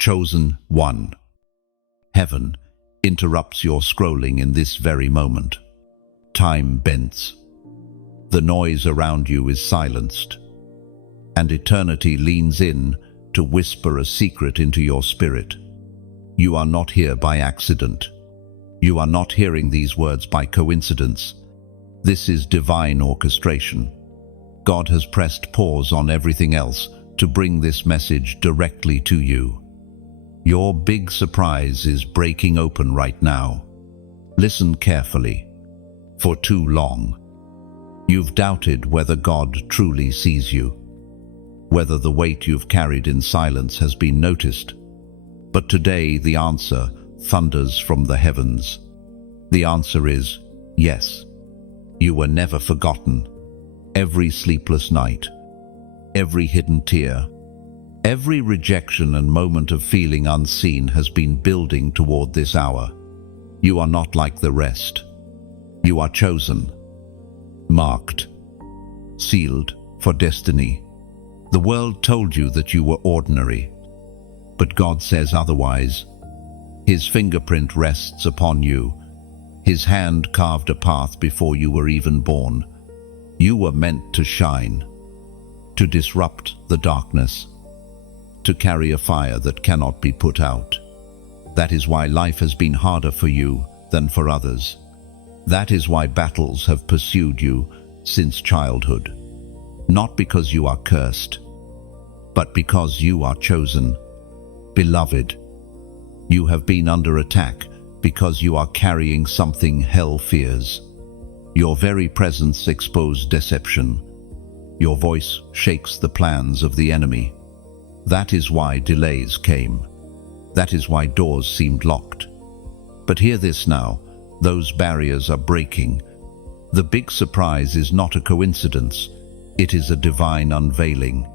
Chosen one. Heaven interrupts your scrolling in this very moment. Time bends. The noise around you is silenced, and eternity leans in to whisper a secret into your spirit. You are not here by accident. You are not hearing these words by coincidence. This is divine orchestration. God has pressed pause on everything else to bring this message directly to you. Your big surprise is breaking open right now. Listen carefully. For too long, you've doubted whether God truly sees you, whether the weight you've carried in silence has been noticed. But today the answer thunders from the heavens. The answer is yes. You were never forgotten. Every sleepless night, every hidden tear, every rejection and moment of feeling unseen has been building toward this hour. You are not like the rest. You are chosen, marked, sealed for destiny. The world told you that you were ordinary, but God says otherwise. His fingerprint rests upon you. His hand carved a path before you were even born. You were meant to shine, to disrupt the darkness, to carry a fire that cannot be put out. That is why life has been harder for you than for others. That is why battles have pursued you since childhood. Not because you are cursed, but because you are chosen. Beloved, you have been under attack because you are carrying something hell fears. Your very presence exposed deception. Your voice shakes the plans of the enemy. That is why delays came. That is why doors seemed locked. But hear this now, those barriers are breaking. The big surprise is not a coincidence. It is a divine unveiling.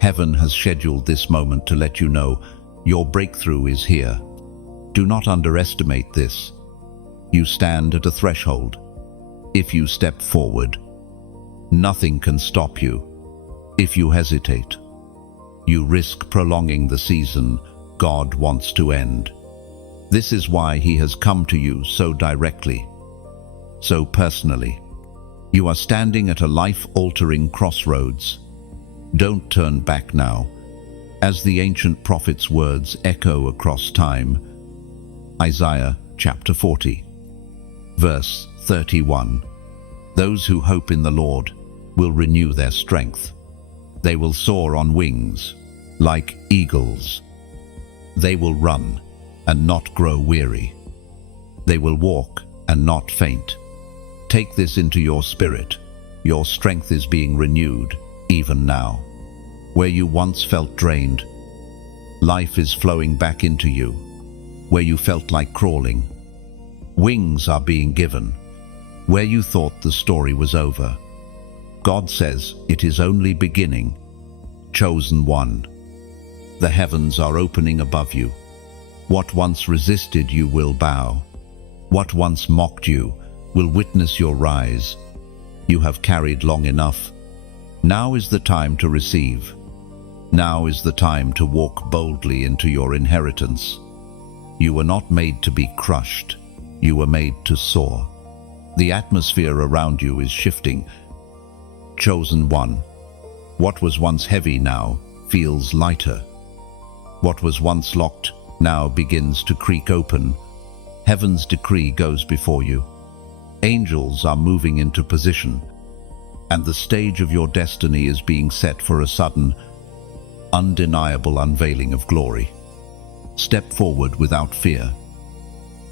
Heaven has scheduled this moment to let you know your breakthrough is here. Do not underestimate this. You stand at a threshold. If you step forward, nothing can stop you. If you hesitate, you risk prolonging the season God wants to end. This is why He has come to you so directly, so personally. You are standing at a life-altering crossroads. Don't turn back now. As the ancient prophet's words echo across time, Isaiah chapter 40, verse 31. Those who hope in the Lord will renew their strength. They will soar on wings like eagles. They will run and not grow weary. They will walk and not faint. Take this into your spirit. Your strength is being renewed even now. Where you once felt drained, life is flowing back into you. Where you felt like crawling, wings are being given. Where you thought the story was over, God says it is only beginning. Chosen one. The heavens are opening above you. What once resisted you will bow. What once mocked you will witness your rise. You have carried long enough. Now is the time to receive. Now is the time to walk boldly into your inheritance. You were not made to be crushed. You were made to soar. The atmosphere around you is shifting. Chosen one. What was once heavy now feels lighter. What was once locked now begins to creak open. Heaven's decree goes before you. Angels are moving into position, and the stage of your destiny is being set for a sudden, undeniable unveiling of glory. Step forward without fear,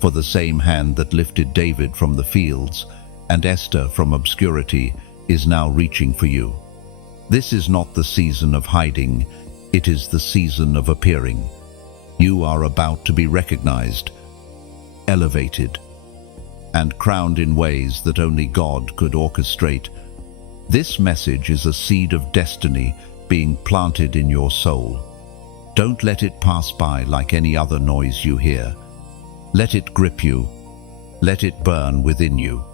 for the same hand that lifted David from the fields and Esther from obscurity is now reaching for you. This is not the season of hiding, it is the season of appearing. You are about to be recognized, elevated, and crowned in ways that only God could orchestrate. This message is a seed of destiny being planted in your soul. Don't let it pass by like any other noise you hear. Let it grip you. Let it burn within you.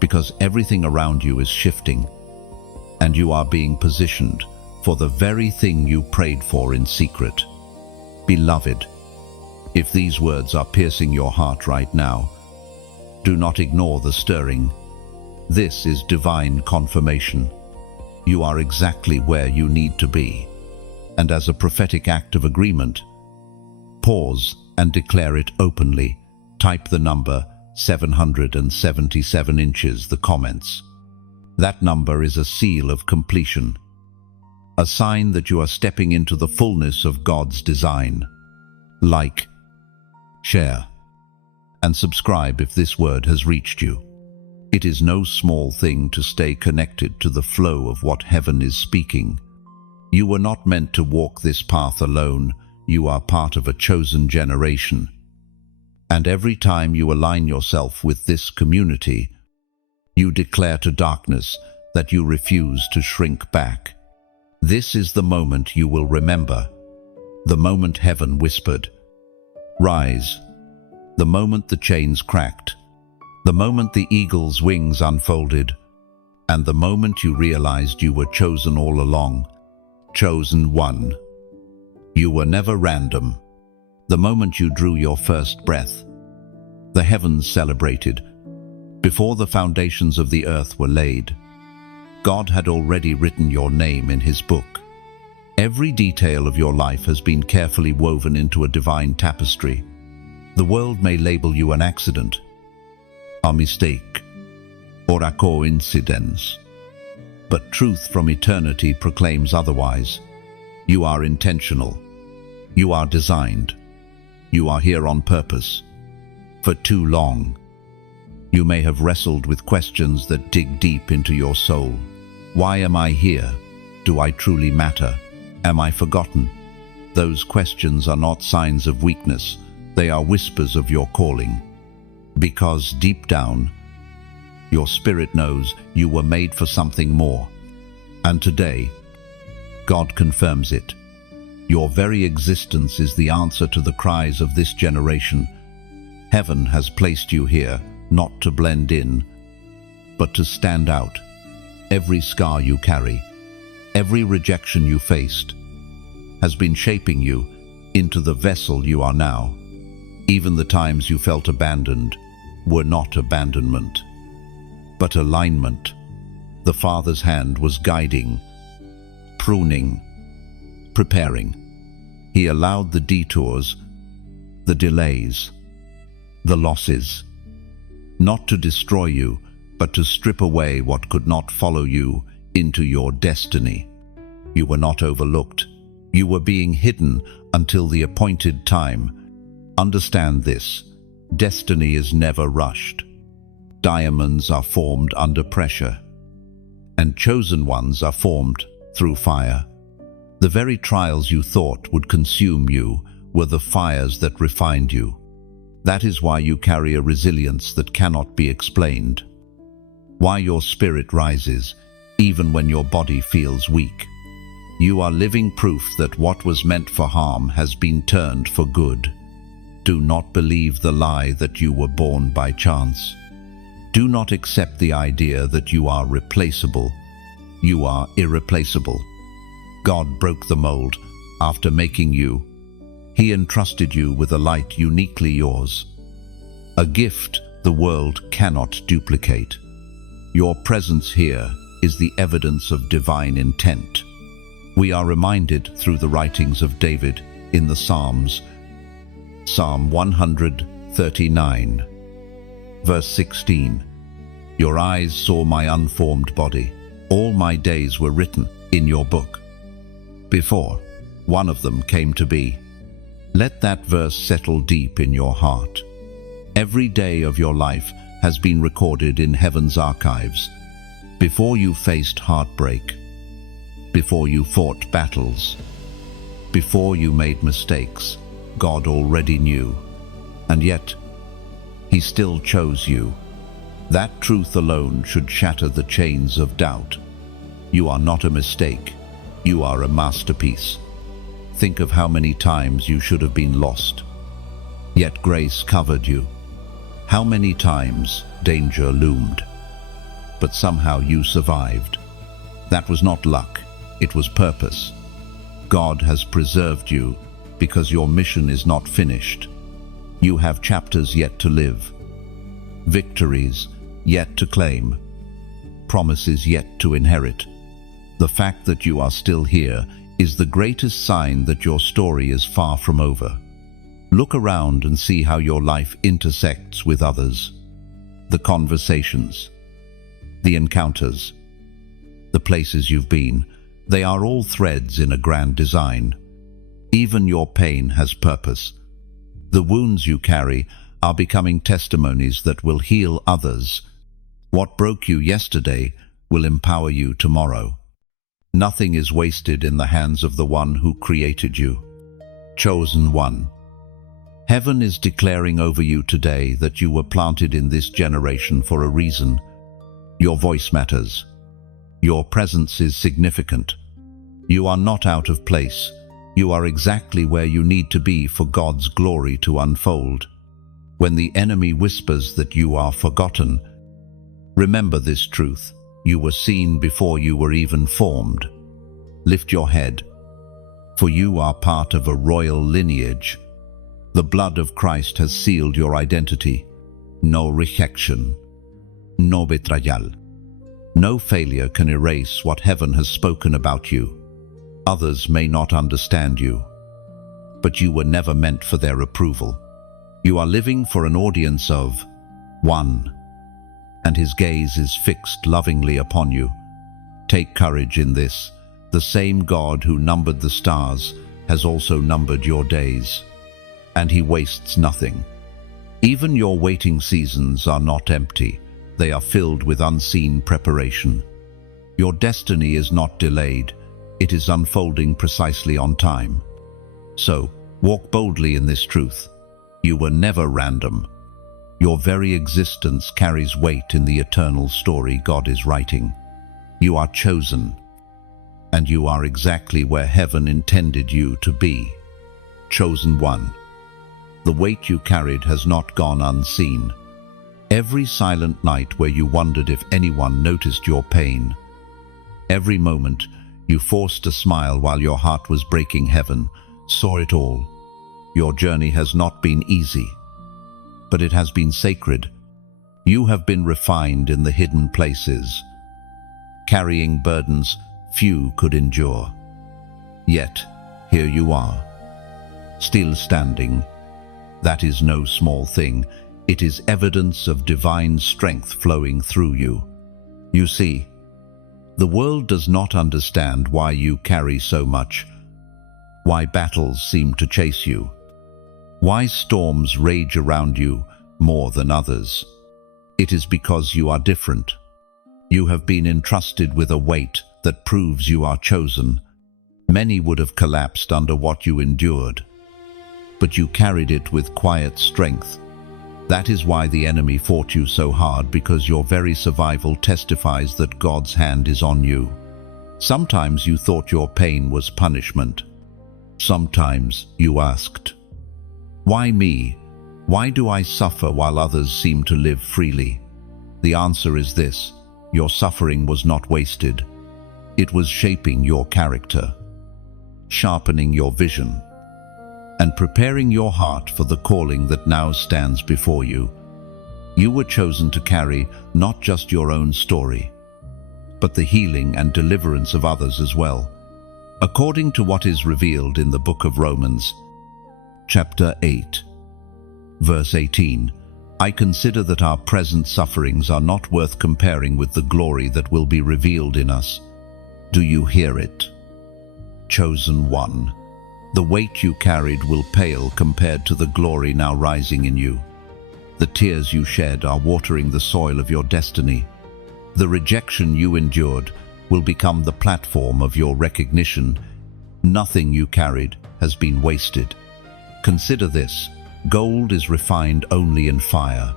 Because everything around you is shifting, and you are being positioned for the very thing you prayed for in secret. Beloved, if these words are piercing your heart right now, do not ignore the stirring. This is divine confirmation. You are exactly where you need to be. And as a prophetic act of agreement, pause and declare it openly. Type the number 777 inches, the comments. That number is a seal of completion, a sign that you are stepping into the fullness of God's design. Like, share, and subscribe if this word has reached you. It is no small thing to stay connected to the flow of what heaven is speaking. You were not meant to walk this path alone. You are part of a chosen generation. And every time you align yourself with this community, you declare to darkness that you refuse to shrink back. This is the moment you will remember, the moment heaven whispered, "Rise," the moment the chains cracked, the moment the eagle's wings unfolded, and the moment you realized you were chosen all along. Chosen one. You were never random. The moment you drew your first breath, the heavens celebrated. Before the foundations of the earth were laid, God had already written your name in His book. Every detail of your life has been carefully woven into a divine tapestry. The world may label you an accident, a mistake, or a coincidence. But truth from eternity proclaims otherwise. You are intentional. You are designed. You are here on purpose. For too long, you may have wrestled with questions that dig deep into your soul. Why am I here? Do I truly matter? Am I forgotten? Those questions are not signs of weakness. They are whispers of your calling. Because deep down, your spirit knows you were made for something more. And today, God confirms it. Your very existence is the answer to the cries of this generation. Heaven has placed you here, not to blend in, but to stand out. Every scar you carry, every rejection you faced, has been shaping you into the vessel you are now. Even the times you felt abandoned were not abandonment, but alignment. The Father's hand was guiding, pruning, preparing. He allowed the detours, the delays, the losses, not to destroy you, but to strip away what could not follow you into your destiny. You were not overlooked. You were being hidden until the appointed time. Understand this: destiny is never rushed. Diamonds are formed under pressure, and chosen ones are formed through fire. The very trials you thought would consume you were the fires that refined you. That is why you carry a resilience that cannot be explained. Why your spirit rises, even when your body feels weak. You are living proof that what was meant for harm has been turned for good. Do not believe the lie that you were born by chance. Do not accept the idea that you are replaceable. You are irreplaceable. God broke the mold after making you. He entrusted you with a light uniquely yours, a gift the world cannot duplicate. Your presence here is the evidence of divine intent. We are reminded through the writings of David in the Psalms. Psalm 139, verse 16. Your eyes saw my unformed body. All my days were written in your book, before one of them came to be. Let that verse settle deep in your heart. Every day of your life has been recorded in heaven's archives. Before you faced heartbreak, before you fought battles, before you made mistakes, God already knew. And yet, He still chose you. That truth alone should shatter the chains of doubt. You are not a mistake. You are a masterpiece. Think of how many times you should have been lost, yet grace covered you. How many times danger loomed, but somehow you survived. That was not luck, it was purpose. God has preserved you because your mission is not finished. You have chapters yet to live, victories yet to claim, promises yet to inherit. The fact that you are still here is the greatest sign that your story is far from over. Look around and see how your life intersects with others. The conversations, the encounters, the places you've been, they are all threads in a grand design. Even your pain has purpose. The wounds you carry are becoming testimonies that will heal others. What broke you yesterday will empower you tomorrow. Nothing is wasted in the hands of the one who created you. Chosen one. Heaven is declaring over you today that you were planted in this generation for a reason. Your voice matters. Your presence is significant. You are not out of place. You are exactly where you need to be for God's glory to unfold. When the enemy whispers that you are forgotten, remember this truth. You were seen before you were even formed. Lift your head, for you are part of a royal lineage. The blood of Christ has sealed your identity. No rejection, no betrayal. No failure can erase what heaven has spoken about you. Others may not understand you, but you were never meant for their approval. You are living for an audience of one, and his gaze is fixed lovingly upon you. Take courage in this. The same God who numbered the stars has also numbered your days, and he wastes nothing. Even your waiting seasons are not empty. They are filled with unseen preparation. Your destiny is not delayed. It is unfolding precisely on time. So, walk boldly in this truth. You were never random. Your very existence carries weight in the eternal story God is writing. You are chosen, and you are exactly where heaven intended you to be. Chosen one. The weight you carried has not gone unseen. Every silent night where you wondered if anyone noticed your pain, every moment you forced a smile while your heart was breaking, heaven saw it all. Your journey has not been easy, but it has been sacred. You have been refined in the hidden places, carrying burdens few could endure. Yet, here you are, still standing. That is no small thing. It is evidence of divine strength flowing through you. You see, the world does not understand why you carry so much, why battles seem to chase you, why storms rage around you more than others. It is because you are different. You have been entrusted with a weight that proves you are chosen. Many would have collapsed under what you endured, but you carried it with quiet strength. That is why the enemy fought you so hard, because your very survival testifies that God's hand is on you. Sometimes you thought your pain was punishment. Sometimes you asked, why me? Why do I suffer while others seem to live freely? The answer is this: your suffering was not wasted. It was shaping your character, sharpening your vision, and preparing your heart for the calling that now stands before you. You were chosen to carry not just your own story, but the healing and deliverance of others as well. According to what is revealed in the book of Romans, chapter 8, verse 18, I consider that our present sufferings are not worth comparing with the glory that will be revealed in us. Do you hear it? Chosen one. The weight you carried will pale compared to the glory now rising in you. The tears you shed are watering the soil of your destiny. The rejection you endured will become the platform of your recognition. Nothing you carried has been wasted. Consider this: gold is refined only in fire,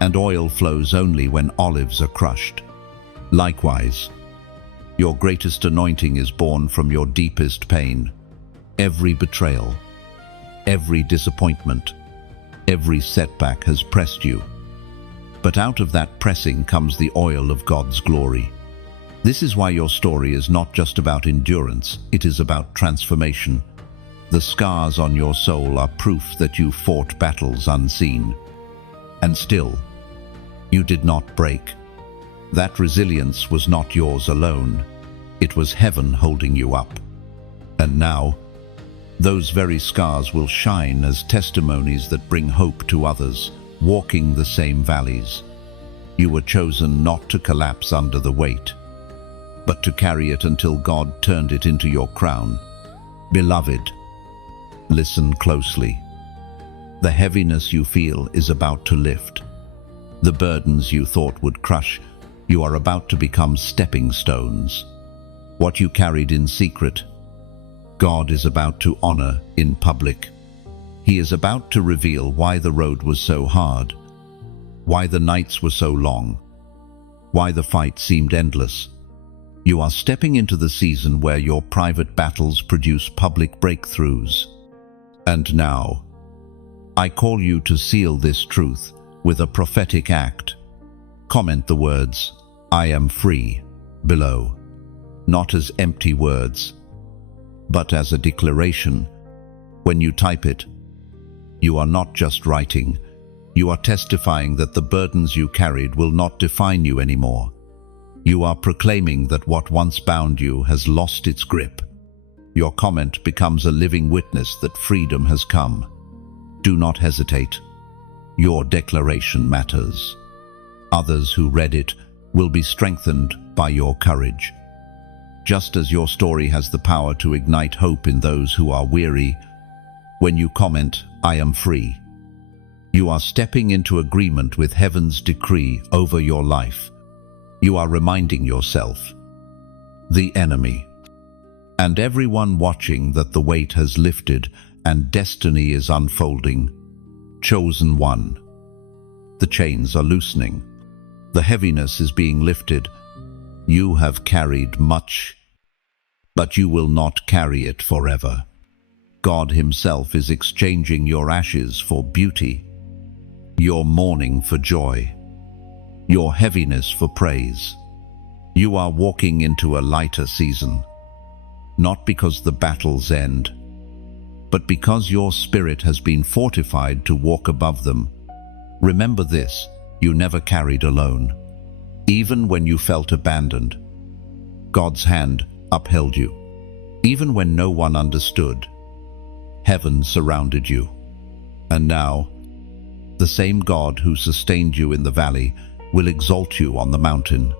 and oil flows only when olives are crushed. Likewise, your greatest anointing is born from your deepest pain. Every betrayal, every disappointment, every setback has pressed you. But out of that pressing comes the oil of God's glory. This is why your story is not just about endurance, it is about transformation. The scars on your soul are proof that you fought battles unseen. And still, you did not break. That resilience was not yours alone. It was heaven holding you up. And now, those very scars will shine as testimonies that bring hope to others, walking the same valleys. You were chosen not to collapse under the weight, but to carry it until God turned it into your crown. Beloved, listen closely. The heaviness you feel is about to lift. The burdens you thought would crush, you are about to become stepping stones. What you carried in secret, God is about to honor in public. He is about to reveal why the road was so hard, why the nights were so long, why the fight seemed endless. You are stepping into the season where your private battles produce public breakthroughs. And now, I call you to seal this truth with a prophetic act. Comment the words, "I am free," below, not as empty words, but as a declaration. When you type it, you are not just writing, you are testifying that the burdens you carried will not define you anymore. You are proclaiming that what once bound you has lost its grip. Your comment becomes a living witness that freedom has come. Do not hesitate. Your declaration matters. Others who read it will be strengthened by your courage. Just as your story has the power to ignite hope in those who are weary, when you comment, "I am free," you are stepping into agreement with heaven's decree over your life. You are reminding yourself, the enemy, and everyone watching that the weight has lifted and destiny is unfolding. Chosen one. The chains are loosening. The heaviness is being lifted. You have carried much, but you will not carry it forever. God Himself is exchanging your ashes for beauty, your mourning for joy, your heaviness for praise. You are walking into a lighter season, not because the battles end, but because your spirit has been fortified to walk above them. Remember this, you never carried alone. Even when you felt abandoned, God's hand upheld you. Even when no one understood, heaven surrounded you. And now, the same God who sustained you in the valley will exalt you on the mountain.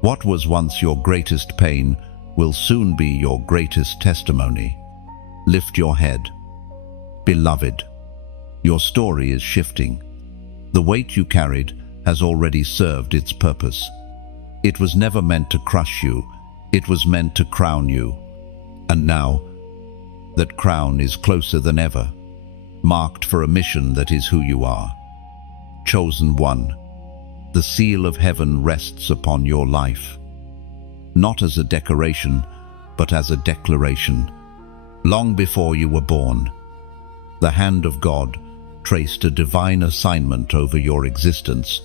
What was once your greatest pain will soon be your greatest testimony. Lift your head. Beloved, your story is shifting. The weight you carried has already served its purpose. It was never meant to crush you, it was meant to crown you. And now, that crown is closer than ever, marked for a mission that is who you are. Chosen one. The seal of heaven rests upon your life, not as a decoration, but as a declaration. Long before you were born, the hand of God traced a divine assignment over your existence.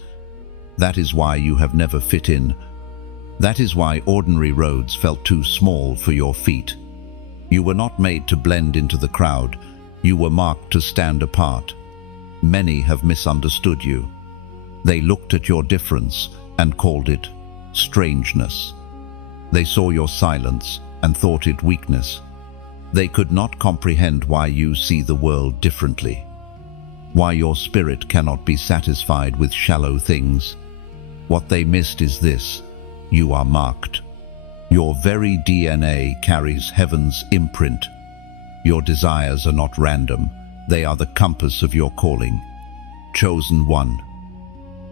That is why you have never fit in. That is why ordinary roads felt too small for your feet. You were not made to blend into the crowd. You were marked to stand apart. Many have misunderstood you. They looked at your difference and called it strangeness. They saw your silence and thought it weakness. They could not comprehend why you see the world differently, why your spirit cannot be satisfied with shallow things. What they missed is this: you are marked. Your very DNA carries heaven's imprint. Your desires are not random, they are the compass of your calling. Chosen one.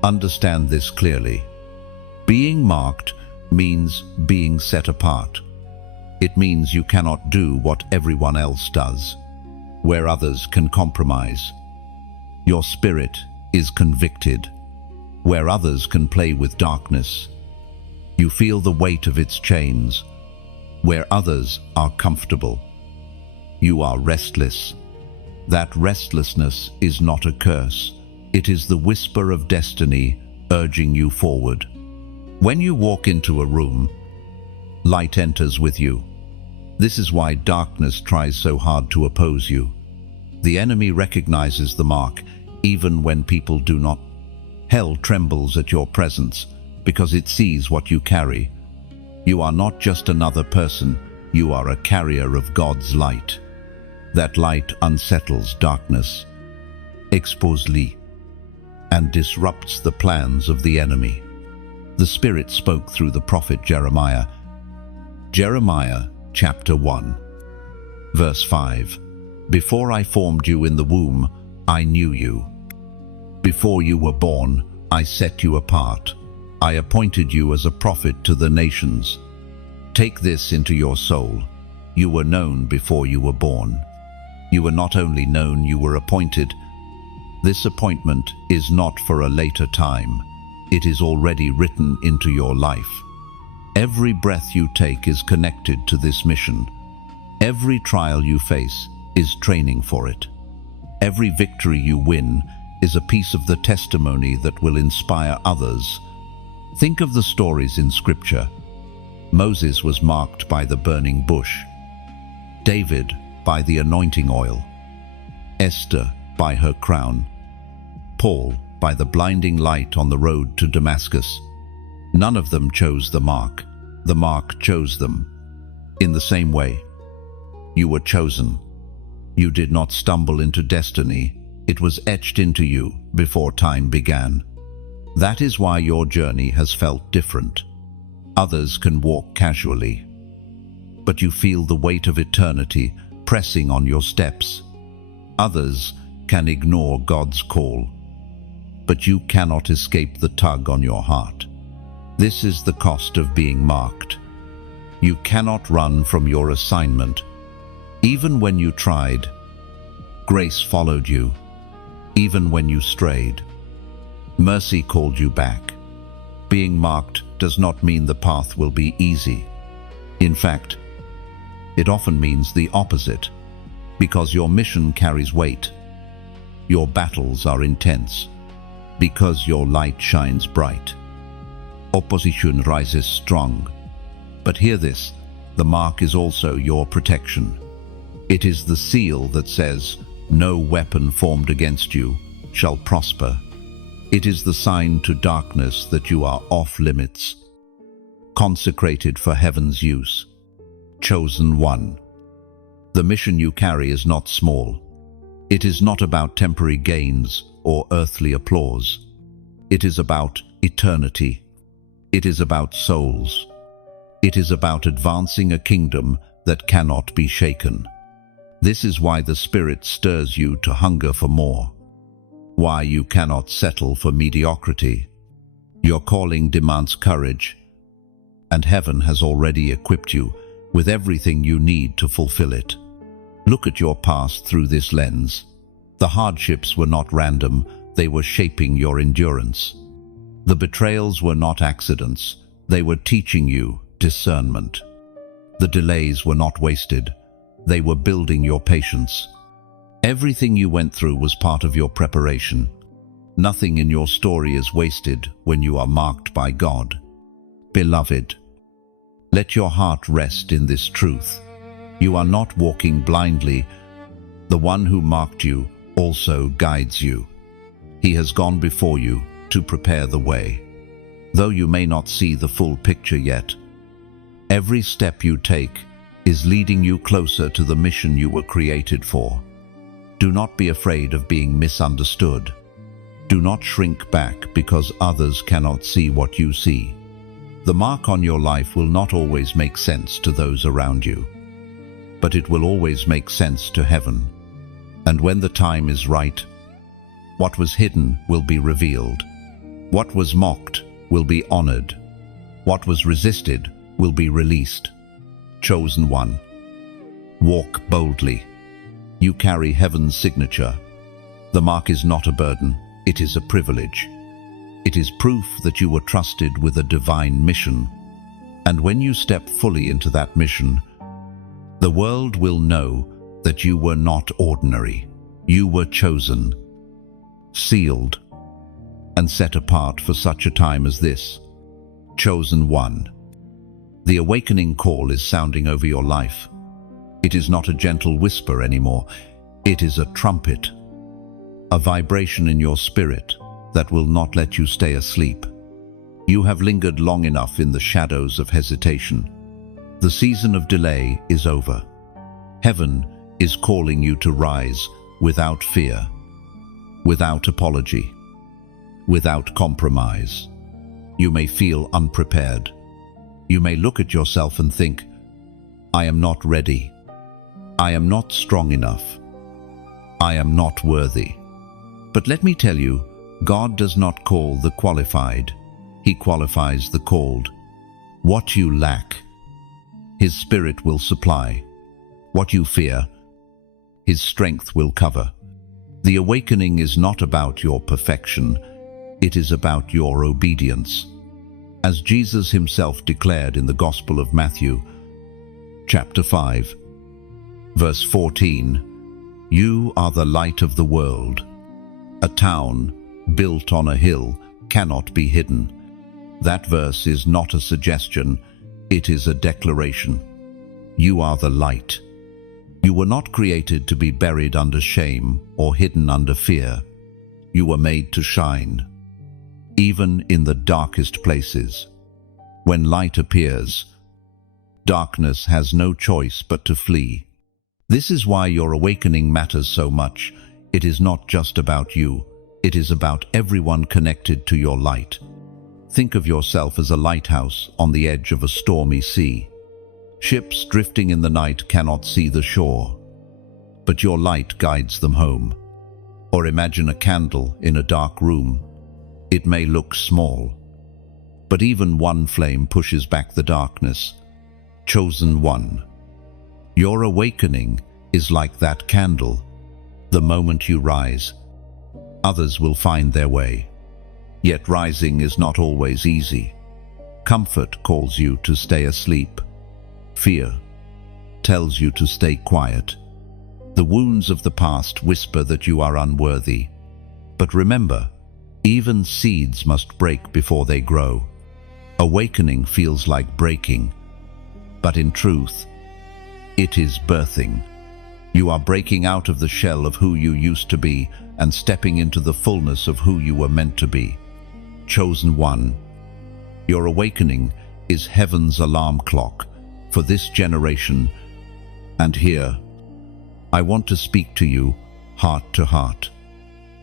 Understand this clearly. Being marked means being set apart. It means you cannot do what everyone else does, where others can compromise. Your spirit is convicted, where others can play with darkness. You feel the weight of its chains, where others are comfortable. You are restless. That restlessness is not a curse. It is the whisper of destiny urging you forward. When you walk into a room, light enters with you. This is why darkness tries so hard to oppose you. The enemy recognizes the mark, even when people do not. Hell trembles at your presence because it sees what you carry. You are not just another person, you are a carrier of God's light. That light unsettles darkness, exposes and disrupts the plans of the enemy. The Spirit spoke through the prophet Jeremiah. Jeremiah chapter 1, verse 5. Before I formed you in the womb, I knew you. Before you were born, I set you apart. I appointed you as a prophet to the nations. Take this into your soul. You were known before you were born. You were not only known, you were appointed. This appointment is not for a later time. It is already written into your life. Every breath you take is connected to this mission. Every trial you face is training for it. Every victory you win is a piece of the testimony that will inspire others. Think of the stories in Scripture. Moses was marked by the burning bush, David by the anointing oil, Esther by her crown, Paul by the blinding light on the road to Damascus. None of them chose the mark chose them. In the same way, you were chosen. You did not stumble into destiny, it was etched into you before time began. That is why your journey has felt different. Others can walk casually, but you feel the weight of eternity pressing on your steps. Others can ignore God's call, but you cannot escape the tug on your heart. This is the cost of being marked. You cannot run from your assignment. Even when you tried, grace followed you. Even when you strayed, mercy called you back. Being marked does not mean the path will be easy. In fact, it often means the opposite, because your mission carries weight. Your battles are intense, because your light shines bright. Opposition rises strong. But hear this, the mark is also your protection. It is the seal that says, "No weapon formed against you shall prosper." It is the sign to darkness that you are off limits, consecrated for heaven's use, chosen one. The mission you carry is not small. It is not about temporary gains or earthly applause. It is about eternity. It is about souls. It is about advancing a kingdom that cannot be shaken. This is why the Spirit stirs you to hunger for more, why you cannot settle for mediocrity. Your calling demands courage, and heaven has already equipped you with everything you need to fulfill it. Look at your past through this lens. The hardships were not random, they were shaping your endurance. The betrayals were not accidents, they were teaching you discernment. The delays were not wasted, they were building your patience. Everything you went through was part of your preparation. Nothing in your story is wasted when you are marked by God. Beloved, let your heart rest in this truth. You are not walking blindly. The one who marked you also guides you. He has gone before you to prepare the way. Though you may not see the full picture yet, every step you take is leading you closer to the mission you were created for. Do not be afraid of being misunderstood. Do not shrink back because others cannot see what you see. The mark on your life will not always make sense to those around you, but it will always make sense to heaven. And when the time is right, what was hidden will be revealed. What was mocked will be honored. What was resisted will be released. Chosen one, walk boldly. You carry heaven's signature. The mark is not a burden, it is a privilege. It is proof that you were trusted with a divine mission. And when you step fully into that mission, the world will know that you were not ordinary. You were chosen, sealed, and set apart for such a time as this. Chosen one. The awakening call is sounding over your life. It is not a gentle whisper anymore. It is a trumpet, a vibration in your spirit that will not let you stay asleep. You have lingered long enough in the shadows of hesitation. The season of delay is over. Heaven is calling you to rise without fear, without apology, without compromise. You may feel unprepared. You may look at yourself and think, I am not ready. I am not strong enough. I am not worthy. But let me tell you, God does not call the qualified. He qualifies the called. What you lack, His Spirit will supply. What you fear, His strength will cover. The awakening is not about your perfection. It is about your obedience. As Jesus Himself declared in the Gospel of Matthew, chapter 5, verse 14, "You are the light of the world. A town built on a hill cannot be hidden." That verse is not a suggestion, it is a declaration. You are the light. You were not created to be buried under shame or hidden under fear. You were made to shine, even in the darkest places. When light appears, darkness has no choice but to flee. This is why your awakening matters so much. It is not just about you. It is about everyone connected to your light. Think of yourself as a lighthouse on the edge of a stormy sea. Ships drifting in the night cannot see the shore, but your light guides them home. Or imagine a candle in a dark room. It may look small, but even one flame pushes back the darkness. Chosen one. Your awakening is like that candle. The moment you rise, others will find their way. Yet rising is not always easy. Comfort calls you to stay asleep. Fear tells you to stay quiet. The wounds of the past whisper that you are unworthy. But remember, even seeds must break before they grow. Awakening feels like breaking, but in truth, it is birthing. You are breaking out of the shell of who you used to be and stepping into the fullness of who you were meant to be. Chosen one. Your awakening is heaven's alarm clock for this generation. And here, I want to speak to you heart to heart.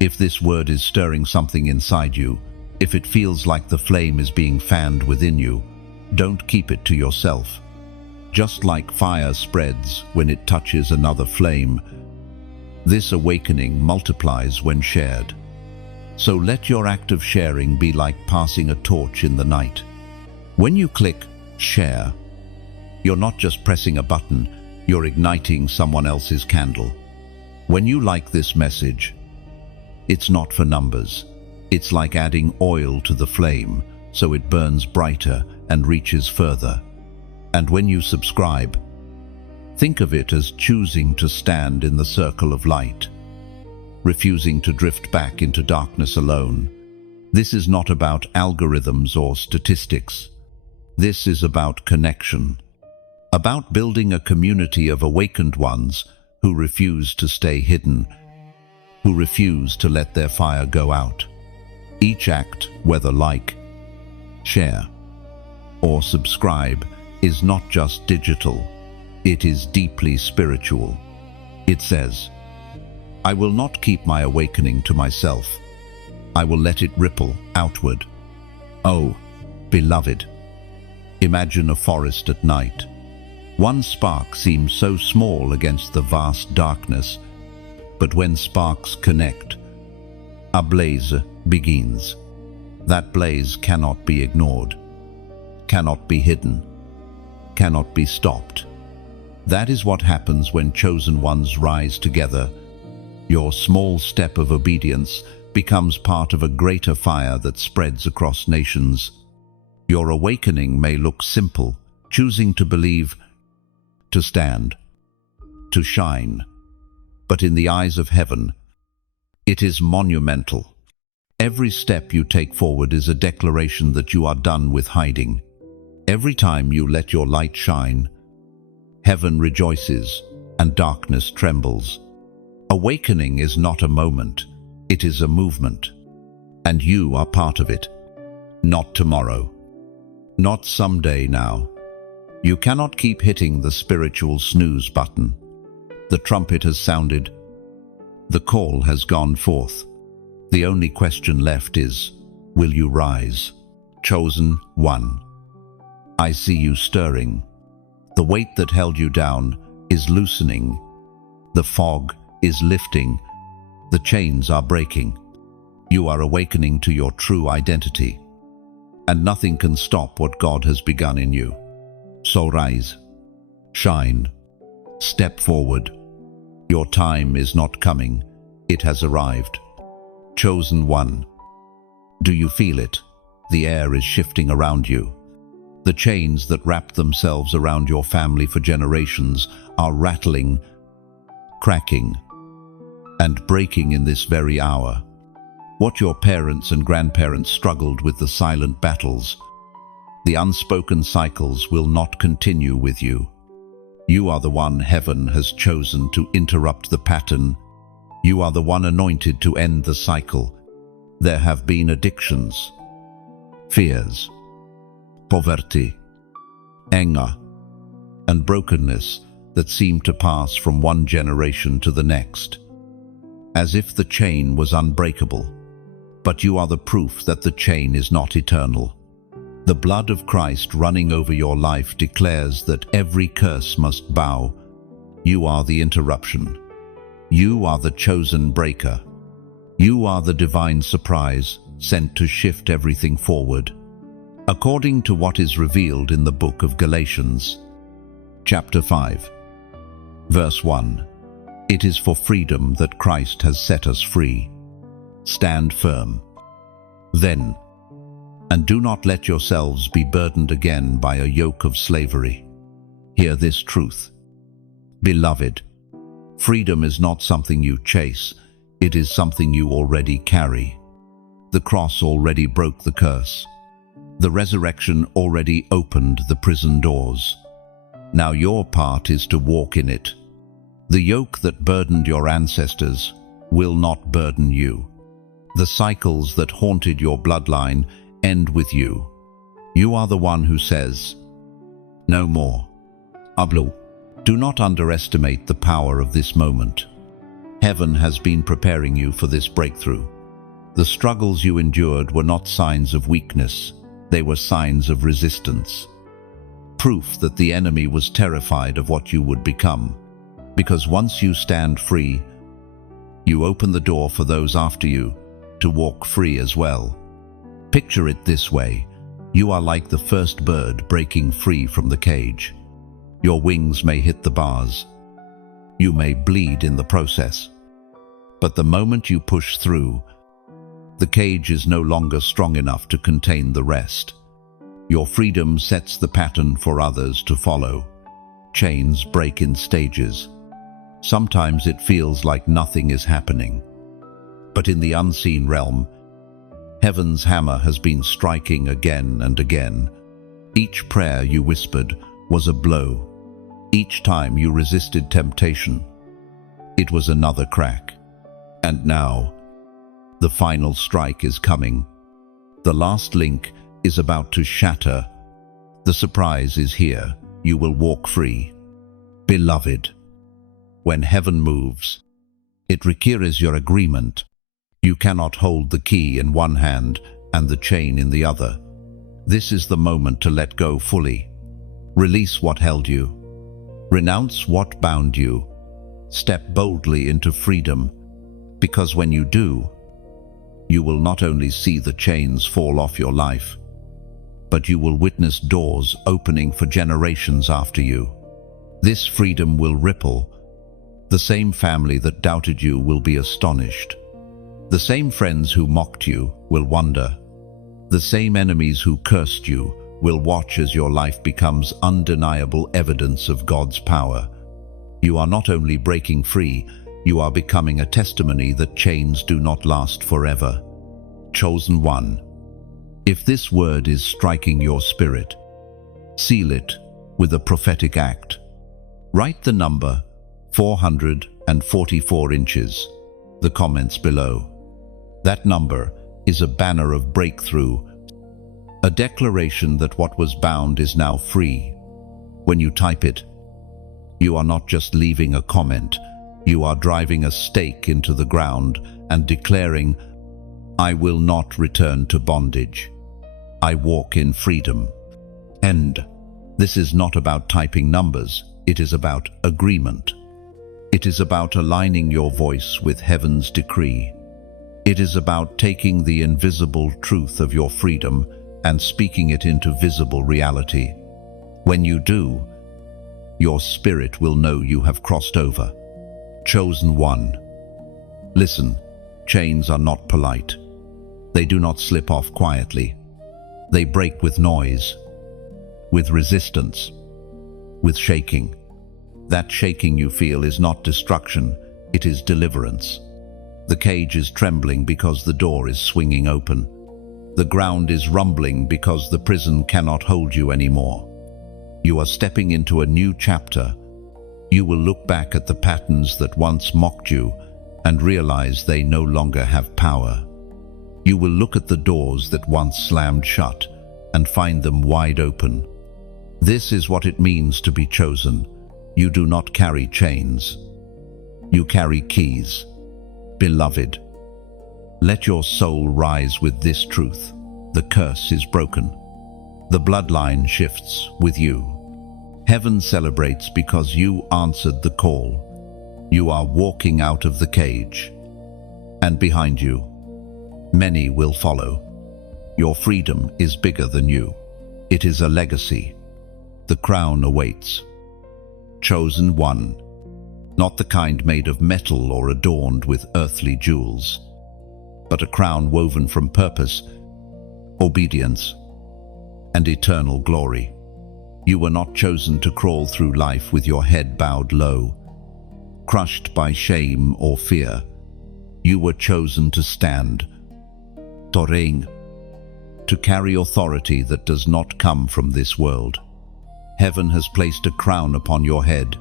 If this word is stirring something inside you, if it feels like the flame is being fanned within you, don't keep it to yourself. Just like fire spreads when it touches another flame, this awakening multiplies when shared. So let your act of sharing be like passing a torch in the night. When you click share, you're not just pressing a button, you're igniting someone else's candle. When you like this message, it's not for numbers. It's like adding oil to the flame so it burns brighter and reaches further. And when you subscribe, think of it as choosing to stand in the circle of light, refusing to drift back into darkness alone. This is not about algorithms or statistics. This is about connection, about building a community of awakened ones who refuse to stay hidden, who refuse to let their fire go out. Each act, whether like, share, or subscribe, is not just digital. It is deeply spiritual. It says, I will not keep my awakening to myself. I will let it ripple outward. Oh, beloved, imagine a forest at night. One spark seems so small against the vast darkness, but when sparks connect, a blaze begins. That blaze cannot be ignored, cannot be hidden, cannot be stopped. That is what happens when chosen ones rise together. Your small step of obedience becomes part of a greater fire that spreads across nations. Your awakening may look simple, choosing to believe, to stand, to shine. But in the eyes of heaven, it is monumental. Every step you take forward is a declaration that you are done with hiding. Every time you let your light shine, heaven rejoices. and darkness trembles. Awakening is not a moment, it is a movement. And you are part of it. Not tomorrow. Not someday now. You cannot keep hitting the spiritual snooze button. The trumpet has sounded. The call has gone forth. The only question left is, will you rise? Chosen one. I see you stirring. The weight that held you down is loosening. The fog is lifting. The chains are breaking. You are awakening to your true identity. And nothing can stop what God has begun in you. So rise, shine, step forward. Your time is not coming, it has arrived. Chosen one. Do you feel it? The air is shifting around you. The chains that wrapped themselves around your family for generations are rattling, cracking, and breaking in this very hour. What your parents and grandparents struggled with, the silent battles, the unspoken cycles, will not continue with you. You are the one heaven has chosen to interrupt the pattern. You are the one anointed to end the cycle. There have been addictions, fears, poverty, anger, and brokenness that seem to pass from one generation to the next, as if the chain was unbreakable. But you are the proof that the chain is not eternal. The blood of Christ running over your life declares that every curse must bow. You are the interruption. You are the chosen breaker. You are the divine surprise sent to shift everything forward. According to what is revealed in the book of Galatians, chapter 5, verse 1, it is for freedom that Christ has set us free. Stand firm, then, and do not let yourselves be burdened again by a yoke of slavery. Hear this truth. Beloved, freedom is not something you chase, it is something you already carry. The cross already broke the curse. The resurrection already opened the prison doors. Now your part is to walk in it. The yoke that burdened your ancestors will not burden you. The cycles that haunted your bloodline end with you. You are the one who says, no more. Hablo. Do not underestimate the power of this moment. Heaven has been preparing you for this breakthrough. The struggles you endured were not signs of weakness, they were signs of resistance. Proof that the enemy was terrified of what you would become. Because once you stand free, you open the door for those after you to walk free as well. Picture it this way. You are like the first bird breaking free from the cage. Your wings may hit the bars. You may bleed in the process. But the moment you push through, the cage is no longer strong enough to contain the rest. Your freedom sets the pattern for others to follow. Chains break in stages. Sometimes it feels like nothing is happening. But in the unseen realm, heaven's hammer has been striking again and again. Each prayer you whispered was a blow. Each time you resisted temptation, it was another crack. And now, the final strike is coming. The last link is about to shatter. The surprise is here. You will walk free. Beloved, when heaven moves, it requires your agreement. You cannot hold the key in one hand and the chain in the other. This is the moment to let go fully. Release what held you. Renounce what bound you. Step boldly into freedom, because when you do, you will not only see the chains fall off your life, but you will witness doors opening for generations after you. This freedom will ripple. The same family that doubted you will be astonished. The same friends who mocked you will wonder. The same enemies who cursed you will watch as your life becomes undeniable evidence of God's power. You are not only breaking free, you are becoming a testimony that chains do not last forever. Chosen one. If this word is striking your spirit, seal it with a prophetic act. Write the number 444 inches. The comments below. That number is a banner of breakthrough, a declaration that what was bound is now free. When you type it, you are not just leaving a comment, you are driving a stake into the ground and declaring, "I will not return to bondage. I walk in freedom." And this is not about typing numbers, it is about agreement. It is about aligning your voice with heaven's decree. It is about taking the invisible truth of your freedom and speaking it into visible reality. When you do, your spirit will know you have crossed over. Chosen one. Listen, chains are not polite. They do not slip off quietly. They break with noise, with resistance, with shaking. That shaking you feel is not destruction, it is deliverance. The cage is trembling because the door is swinging open. The ground is rumbling because the prison cannot hold you anymore. You are stepping into a new chapter. You will look back at the patterns that once mocked you and realize they no longer have power. You will look at the doors that once slammed shut and find them wide open. This is what it means to be chosen. You do not carry chains. You carry keys. Beloved, let your soul rise with this truth. The curse is broken. The bloodline shifts with you. Heaven celebrates because you answered the call. You are walking out of the cage. And behind you, many will follow. Your freedom is bigger than you. It is a legacy. The crown awaits. Chosen one, not the kind made of metal or adorned with earthly jewels, but a crown woven from purpose, obedience, and eternal glory. You were not chosen to crawl through life with your head bowed low, crushed by shame or fear. You were chosen to stand, Toreng, to carry authority that does not come from this world. Heaven has placed a crown upon your head,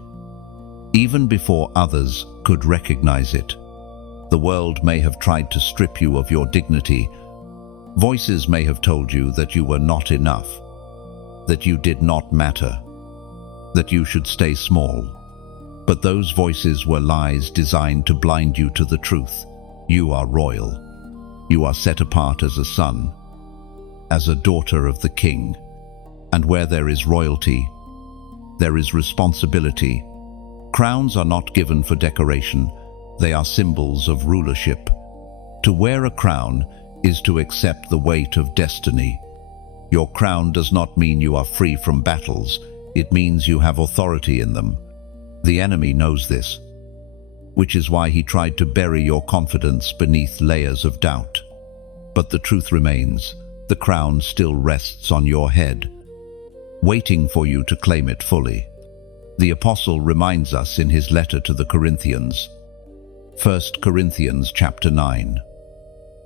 even before others could recognize it. The world may have tried to strip you of your dignity. Voices may have told you that you were not enough, that you did not matter, that you should stay small. But those voices were lies designed to blind you to the truth. You are royal. You are set apart as a son, as a daughter of the King. And where there is royalty, there is responsibility. Crowns are not given for decoration. They are symbols of rulership. To wear a crown is to accept the weight of destiny. Your crown does not mean you are free from battles. It means you have authority in them. The enemy knows this, which is why he tried to bury your confidence beneath layers of doubt. But the truth remains. The crown still rests on your head, waiting for you to claim it fully. The apostle reminds us in his letter to the Corinthians, 1 Corinthians chapter 9,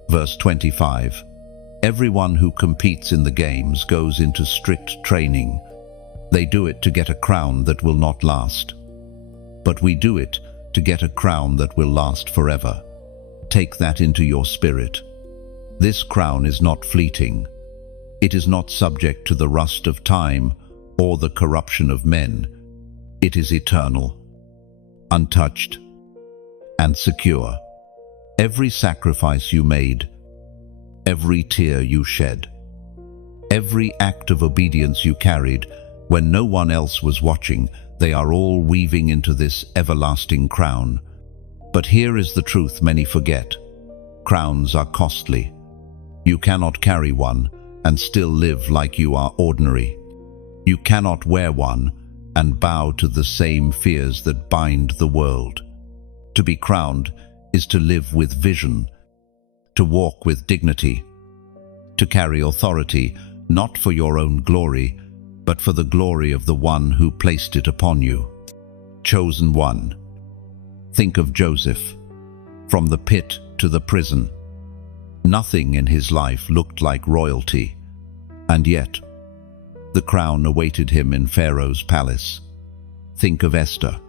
verse 25. Everyone who competes in the games goes into strict training. They do it to get a crown that will not last. But we do it to get a crown that will last forever. Take that into your spirit. This crown is not fleeting. It is not subject to the rust of time or the corruption of men. It is eternal, untouched, and secure. Every sacrifice you made, every tear you shed, every act of obedience you carried when no one else was watching, they are all weaving into this everlasting crown. But here is the truth many forget. Crowns are costly. You cannot carry one and still live like you are ordinary. You cannot wear one and bow to the same fears that bind the world. To be crowned is to live with vision, to walk with dignity, to carry authority, not for your own glory, but for the glory of the one who placed it upon you. Chosen one. Think of Joseph, from the pit to the prison. Nothing in his life looked like royalty, and yet the crown awaited him in Pharaoh's palace. Think of Esther,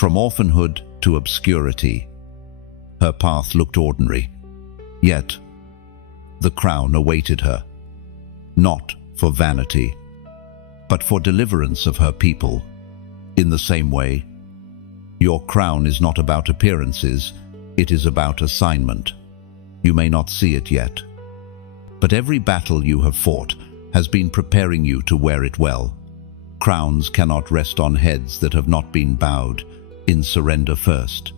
From orphanhood to obscurity, her path looked ordinary, yet the crown awaited her, not for vanity, but for deliverance of her people. In the same way, your crown is not about appearances, it is about assignment. You may not see it yet, but every battle you have fought has been preparing you to wear it well. Crowns cannot rest on heads that have not been bowed in surrender first.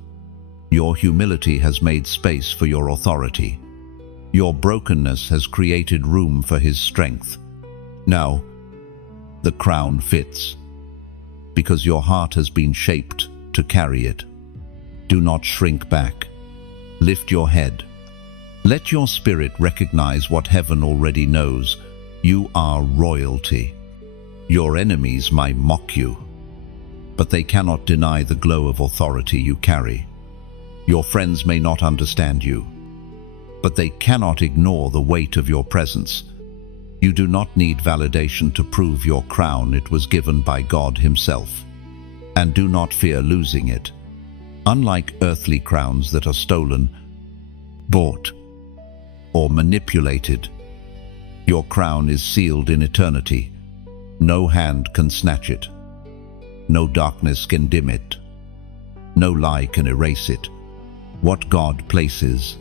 Your humility has made space for your authority. Your brokenness has created room for His strength. Now, the crown fits, because your heart has been shaped to carry it. Do not shrink back. Lift your head. Let your spirit recognize what heaven already knows. You are royalty. Your enemies might mock you, but they cannot deny the glow of authority you carry. Your friends may not understand you, but they cannot ignore the weight of your presence. You do not need validation to prove your crown. It was given by God Himself. And do not fear losing it. Unlike earthly crowns that are stolen, bought, or manipulated, your crown is sealed in eternity. No hand can snatch it. No darkness can dim it. No lie can erase it. What God places,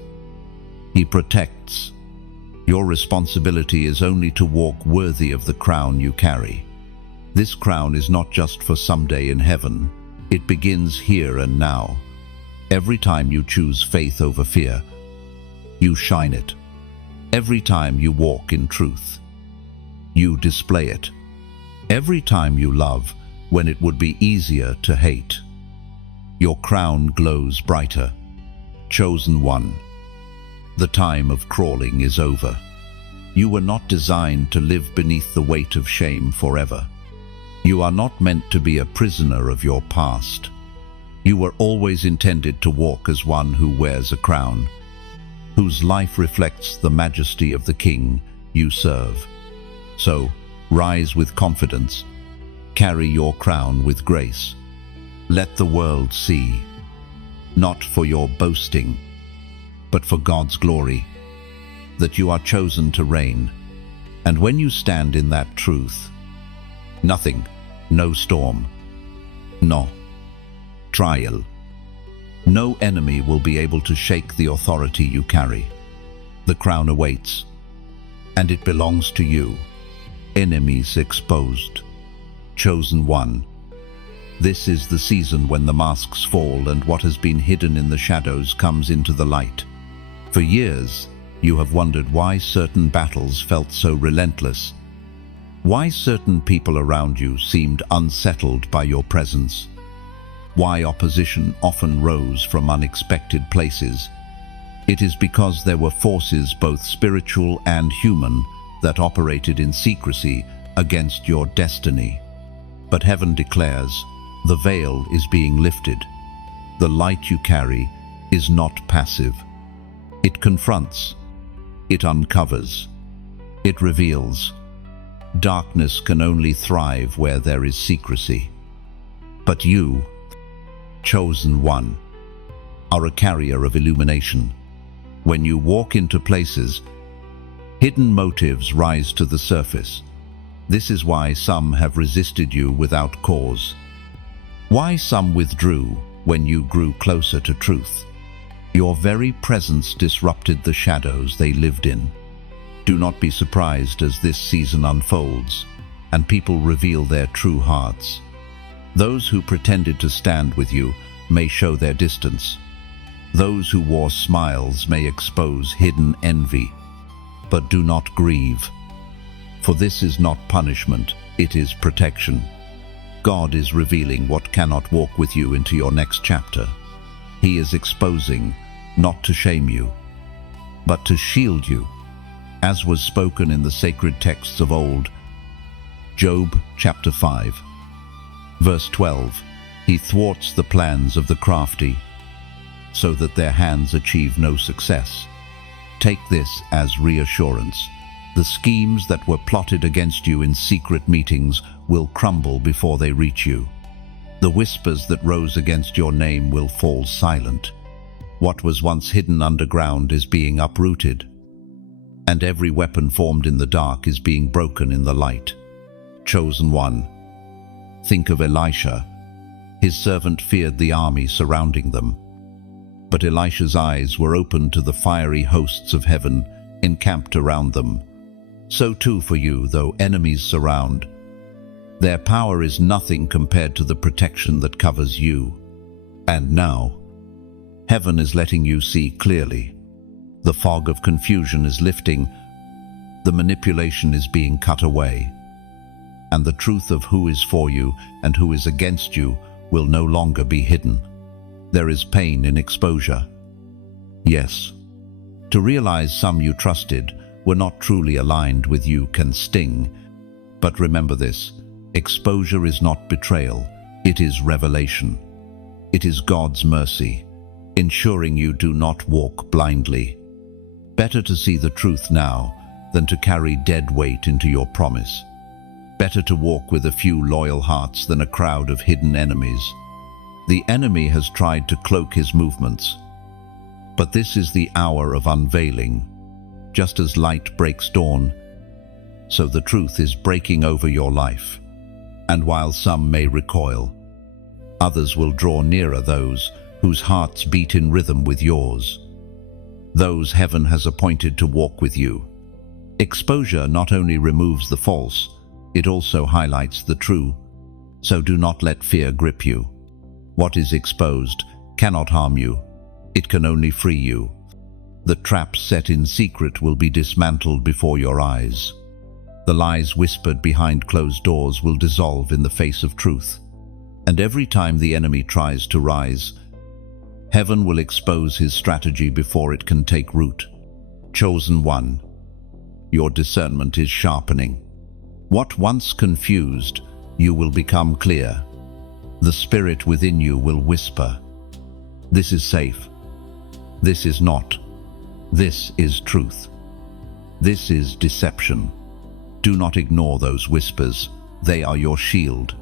He protects. Your responsibility is only to walk worthy of the crown you carry. This crown is not just for someday in heaven. It begins here and now. Every time you choose faith over fear, you shine it. Every time you walk in truth, you display it. Every time you love when it would be easier to hate, your crown glows brighter. Chosen one, the time of crawling is over. You were not designed to live beneath the weight of shame forever. You are not meant to be a prisoner of your past. You were always intended to walk as one who wears a crown, whose life reflects the majesty of the King you serve. So, rise with confidence, carry your crown with grace. Let the world see, not for your boasting, but for God's glory, that you are chosen to reign. And when you stand in that truth, nothing, no storm, no trial, no enemy will be able to shake the authority you carry. The crown awaits, and it belongs to you. Enemies exposed. Chosen one. This is the season when the masks fall and what has been hidden in the shadows comes into the light. For years, you have wondered why certain battles felt so relentless, why certain people around you seemed unsettled by your presence, why opposition often rose from unexpected places. It is because there were forces, both spiritual and human, that operated in secrecy against your destiny. But heaven declares, the veil is being lifted. The light you carry is not passive. It confronts, it uncovers, it reveals. Darkness can only thrive where there is secrecy. But you, chosen one, are a carrier of illumination. When you walk into places, hidden motives rise to the surface. This is why some have resisted you without cause. Why some withdrew when you grew closer to truth. Your very presence disrupted the shadows they lived in. Do not be surprised as this season unfolds and people reveal their true hearts. Those who pretended to stand with you may show their distance. Those who wore smiles may expose hidden envy. But do not grieve, for this is not punishment, it is protection. God is revealing what cannot walk with you into your next chapter. He is exposing, not to shame you, but to shield you, as was spoken in the sacred texts of old. Job chapter 5, verse 12. He thwarts the plans of the crafty, so that their hands achieve no success. Take this as reassurance. The schemes that were plotted against you in secret meetings will crumble before they reach you. The whispers that rose against your name will fall silent. What was once hidden underground is being uprooted, and every weapon formed in the dark is being broken in the light. Chosen one. Think of Elisha. His servant feared the army surrounding them. But Elisha's eyes were open to the fiery hosts of heaven encamped around them. So too for you, though enemies surround. Their power is nothing compared to the protection that covers you. And now, heaven is letting you see clearly. The fog of confusion is lifting, the manipulation is being cut away, and the truth of who is for you and who is against you will no longer be hidden. There is pain in exposure. Yes, to realize some you trusted were not truly aligned with you can sting, but remember this. Exposure is not betrayal, it is revelation. It is God's mercy, ensuring you do not walk blindly. Better to see the truth now than to carry dead weight into your promise. Better to walk with a few loyal hearts than a crowd of hidden enemies. The enemy has tried to cloak his movements, but this is the hour of unveiling. Just as light breaks dawn, so the truth is breaking over your life. And while some may recoil, others will draw nearer those whose hearts beat in rhythm with yours. Those heaven has appointed to walk with you. Exposure not only removes the false, it also highlights the true. So do not let fear grip you. What is exposed cannot harm you. It can only free you. The traps set in secret will be dismantled before your eyes. The lies whispered behind closed doors will dissolve in the face of truth. And every time the enemy tries to rise, heaven will expose his strategy before it can take root. Chosen one. Your discernment is sharpening. What once confused, you will become clear. The spirit within you will whisper, "This is safe. This is not. This is truth. This is deception." Do not ignore those whispers. They are your shield.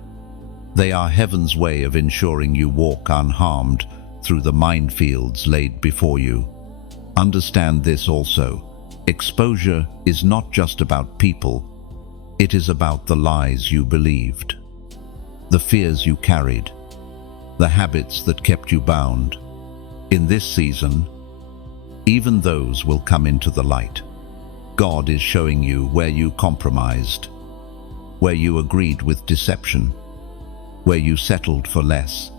They are heaven's way of ensuring you walk unharmed through the minefields laid before you. Understand this also. Exposure is not just about people. It is about the lies you believed, the fears you carried, the habits that kept you bound. In this season, even those will come into the light. God is showing you where you compromised, where you agreed with deception, where you settled for less.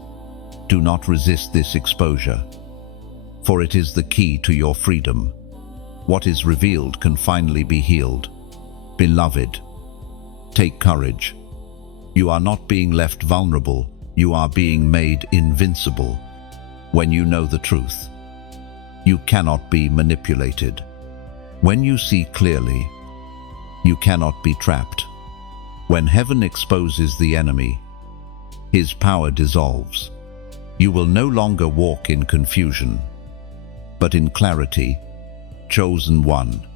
Do not resist this exposure, for it is the key to your freedom. What is revealed can finally be healed. Beloved, take courage. You are not being left vulnerable, you are being made invincible. When you know the truth, you cannot be manipulated. When you see clearly, you cannot be trapped. When heaven exposes the enemy, his power dissolves. You will no longer walk in confusion, but in clarity. Chosen one.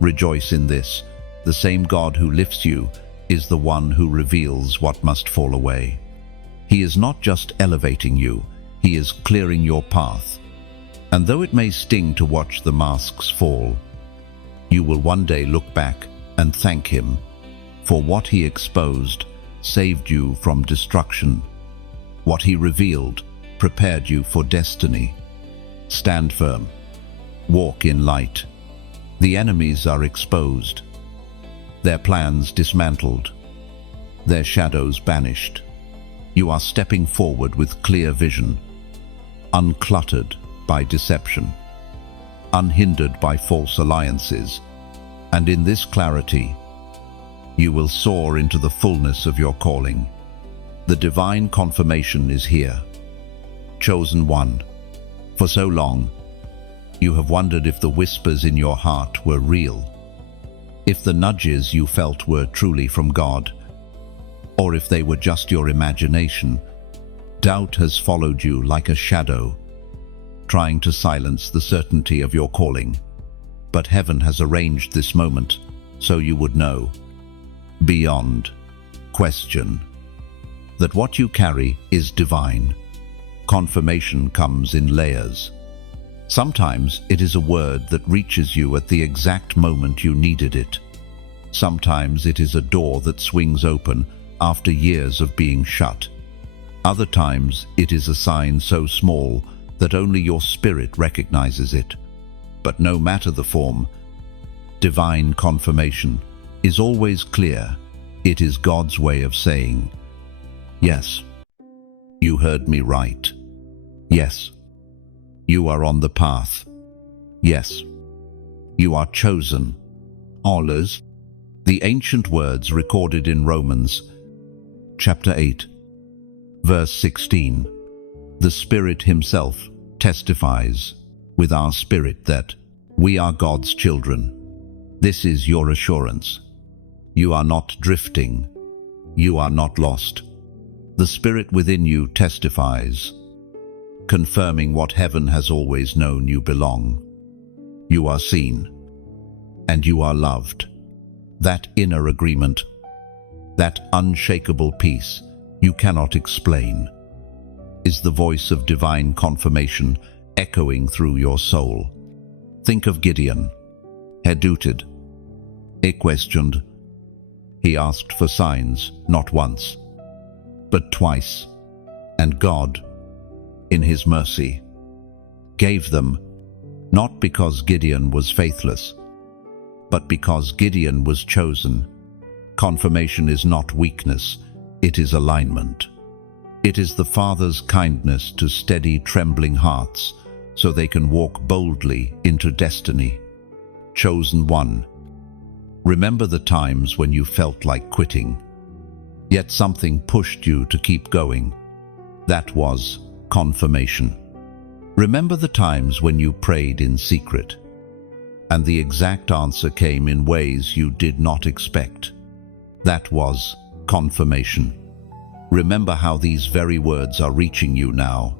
Rejoice in this. The same God who lifts you is the one who reveals what must fall away. He is not just elevating you, he is clearing your path. And though it may sting to watch the masks fall, you will one day look back and thank him, for what he exposed saved you from destruction. What he revealed prepared you for destiny. Stand firm. Walk in light. The enemies are exposed, their plans dismantled, their shadows banished. You are stepping forward with clear vision, uncluttered by deception, unhindered by false alliances, and in this clarity, you will soar into the fullness of your calling. The divine confirmation is here. Chosen one. For so long, you have wondered if the whispers in your heart were real, if the nudges you felt were truly from God, or if they were just your imagination. Doubt has followed you like a shadow, trying to silence the certainty of your calling. But heaven has arranged this moment so you would know. Beyond question, that what you carry is divine. Confirmation comes in layers. Sometimes it is a word that reaches you at the exact moment you needed it. Sometimes it is a door that swings open after years of being shut. Other times it is a sign so small that only your spirit recognizes it. But no matter the form, divine confirmation is always clear. It is God's way of saying, "Yes, you heard me right. Yes, you are on the path. Yes, you are chosen." Olas, the ancient words recorded in Romans chapter 8, verse 16. The Spirit Himself testifies with our spirit that we are God's children. This is your assurance. You are not drifting. You are not lost. The Spirit within you testifies, confirming what heaven has always known: you belong. You are seen, and you are loved. That inner agreement, that unshakable peace you cannot explain, is the voice of divine confirmation echoing through your soul. Think of Gideon. He doubted. He questioned. He asked for signs, not once, but twice. And God, in His mercy, gave them, not because Gideon was faithless, but because Gideon was chosen. Confirmation is not weakness, it is alignment. It is the Father's kindness to steady trembling hearts so they can walk boldly into destiny. Chosen one. Remember the times when you felt like quitting, yet something pushed you to keep going. That was confirmation. Remember the times when you prayed in secret, and the exact answer came in ways you did not expect. That was confirmation. Remember how these very words are reaching you now.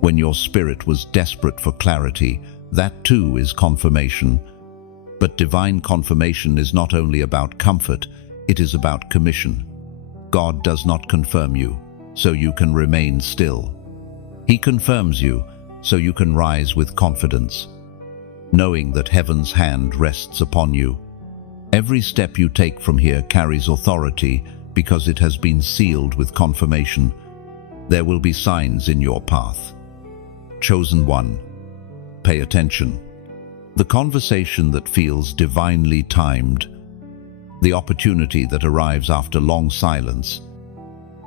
When your spirit was desperate for clarity, that too is confirmation. But divine confirmation is not only about comfort, it is about commission. God does not confirm you so you can remain still. He confirms you so you can rise with confidence, knowing that heaven's hand rests upon you. Every step you take from here carries authority because it has been sealed with confirmation. There will be signs in your path. Chosen one. Pay attention. The conversation that feels divinely timed, the opportunity that arrives after long silence,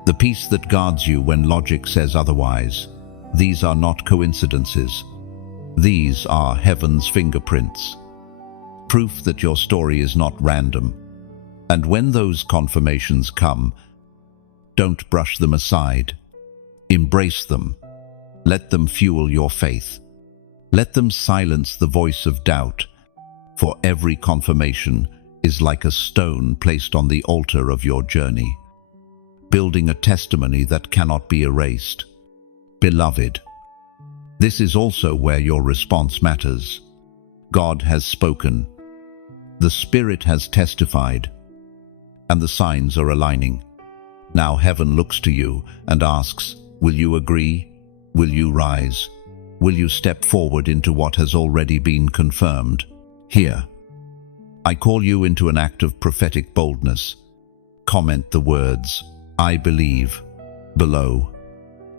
the peace that guards you when logic says otherwise. These are not coincidences. These are heaven's fingerprints. Proof that your story is not random. And when those confirmations come, don't brush them aside. Embrace them. Let them fuel your faith. Let them silence the voice of doubt, for every confirmation is like a stone placed on the altar of your journey, building a testimony that cannot be erased. Beloved, this is also where your response matters. God has spoken. The Spirit has testified, and the signs are aligning. Now heaven looks to you and asks, will you agree? Will you rise? Will you step forward into what has already been confirmed? Here, I call you into an act of prophetic boldness. Comment the words, "I believe," below.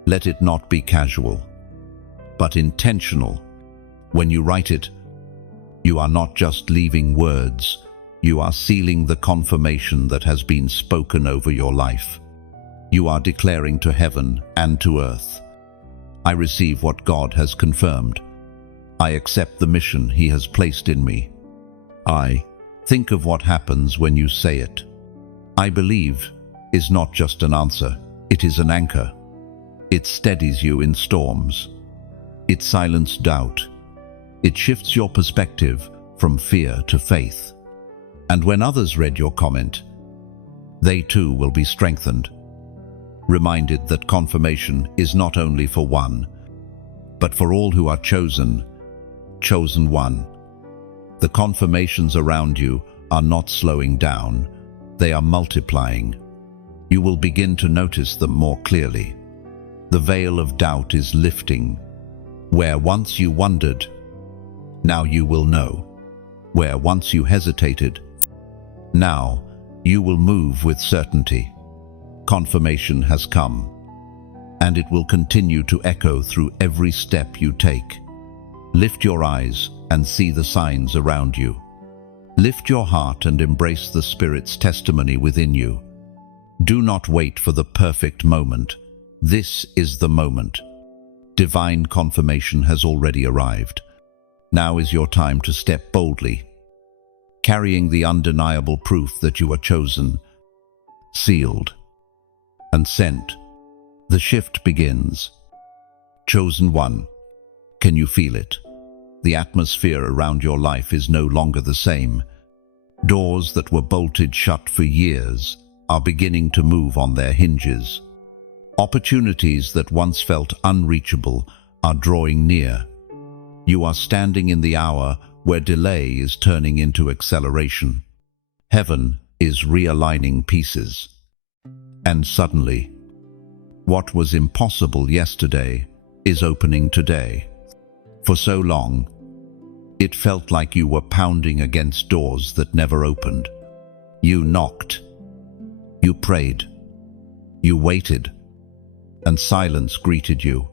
Let it not be casual, but intentional. When you write it, you are not just leaving words, you are sealing the confirmation that has been spoken over your life. You are declaring to heaven and to earth, I receive what God has confirmed. I accept the mission He has placed in me. Think of what happens when you say it. I believe is not just an answer, it is an anchor. It steadies you in storms. It silences doubt. It shifts your perspective from fear to faith. And when others read your comment, they too will be strengthened, reminded that confirmation is not only for one, but for all who are chosen one. The confirmations around you are not slowing down, they are multiplying. You will begin to notice them more clearly. The veil of doubt is lifting. Where once you wondered, now you will know. Where once you hesitated, now you will move with certainty. Confirmation has come, and it will continue to echo through every step you take. Lift your eyes and see the signs around you. Lift your heart and embrace the Spirit's testimony within you. Do not wait for the perfect moment. This is the moment. Divine confirmation has already arrived. Now is your time to step boldly, carrying the undeniable proof that you are chosen, sealed, and sent. The shift begins. Chosen one. Can you feel it? The atmosphere around your life is no longer the same. Doors that were bolted shut for years are beginning to move on their hinges. Opportunities that once felt unreachable are drawing near. You are standing in the hour where delay is turning into acceleration. Heaven is realigning pieces. And suddenly, what was impossible yesterday is opening today. For so long, it felt like you were pounding against doors that never opened. You knocked. You prayed. You waited. And silence greeted you.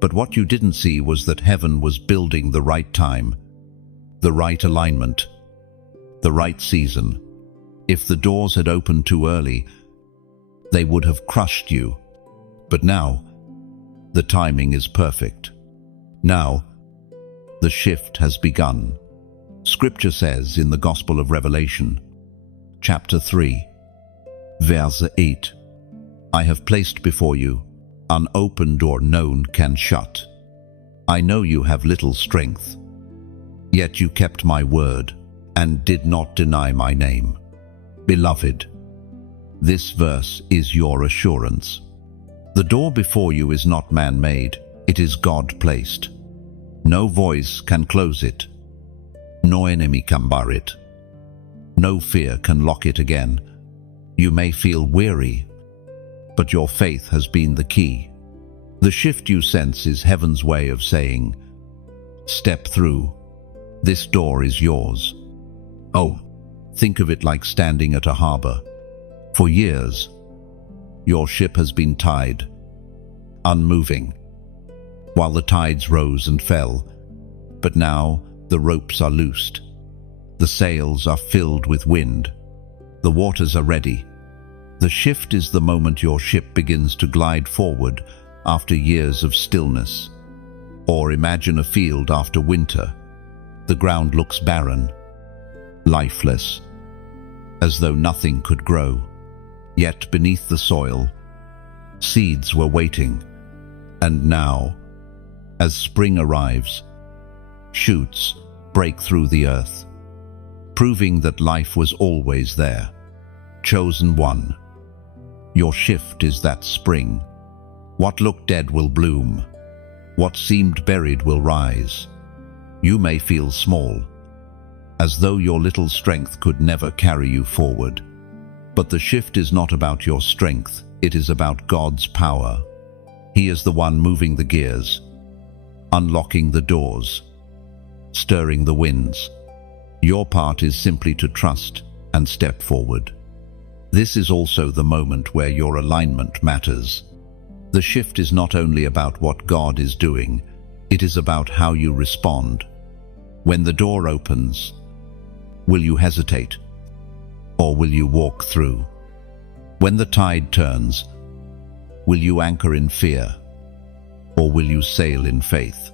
But what you didn't see was that heaven was building the right time, the right alignment, the right season. If the doors had opened too early, they would have crushed you. But now, the timing is perfect. Now, the shift has begun. Scripture says in the Gospel of Revelation, chapter 3, verse 8, I have placed before you an open door no one can shut. I know you have little strength, yet you kept my word and did not deny my name. Beloved, this verse is your assurance. The door before you is not man-made, it is God-placed. No voice can close it. No enemy can bar it. No fear can lock it again. You may feel weary, but your faith has been the key. The shift you sense is heaven's way of saying, step through. This door is yours. Oh, think of it like standing at a harbor. For years, your ship has been tied, unmoving, while the tides rose and fell. But now the ropes are loosed. The sails are filled with wind. The waters are ready. The shift is the moment your ship begins to glide forward after years of stillness. Or imagine a field after winter. The ground looks barren, lifeless, as though nothing could grow. Yet beneath the soil, seeds were waiting. And now, as spring arrives, shoots break through the earth, proving that life was always there. Chosen one. Your shift is that spring. What looked dead will bloom. What seemed buried will rise. You may feel small, as though your little strength could never carry you forward. But the shift is not about your strength, it is about God's power. He is the one moving the gears, unlocking the doors, stirring the winds. Your part is simply to trust and step forward. This is also the moment where your alignment matters. The shift is not only about what God is doing, it is about how you respond. When the door opens, will you hesitate, or will you walk through? When the tide turns, will you anchor in fear, or will you sail in faith?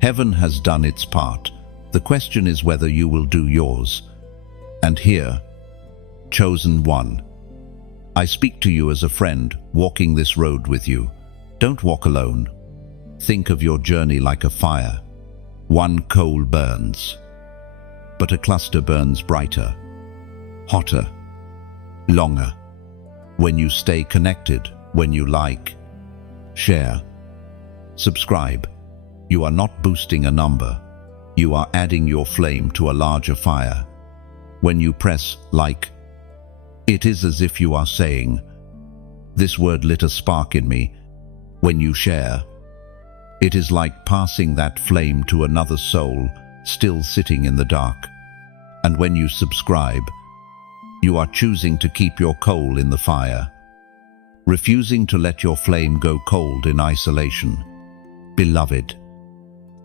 Heaven has done its part. The question is whether you will do yours. And here, chosen one, I speak to you as a friend walking this road with you. Don't walk alone. Think of your journey like a fire. One coal burns, but a cluster burns brighter, hotter, longer. When you stay connected, when you like, share, subscribe, you are not boosting a number. You are adding your flame to a larger fire. When you press like, it is as if you are saying, This word lit a spark in me. When you share, it is like passing that flame to another soul still sitting in the dark. And when you subscribe, you are choosing to keep your coal in the fire, refusing to let your flame go cold in isolation. Beloved,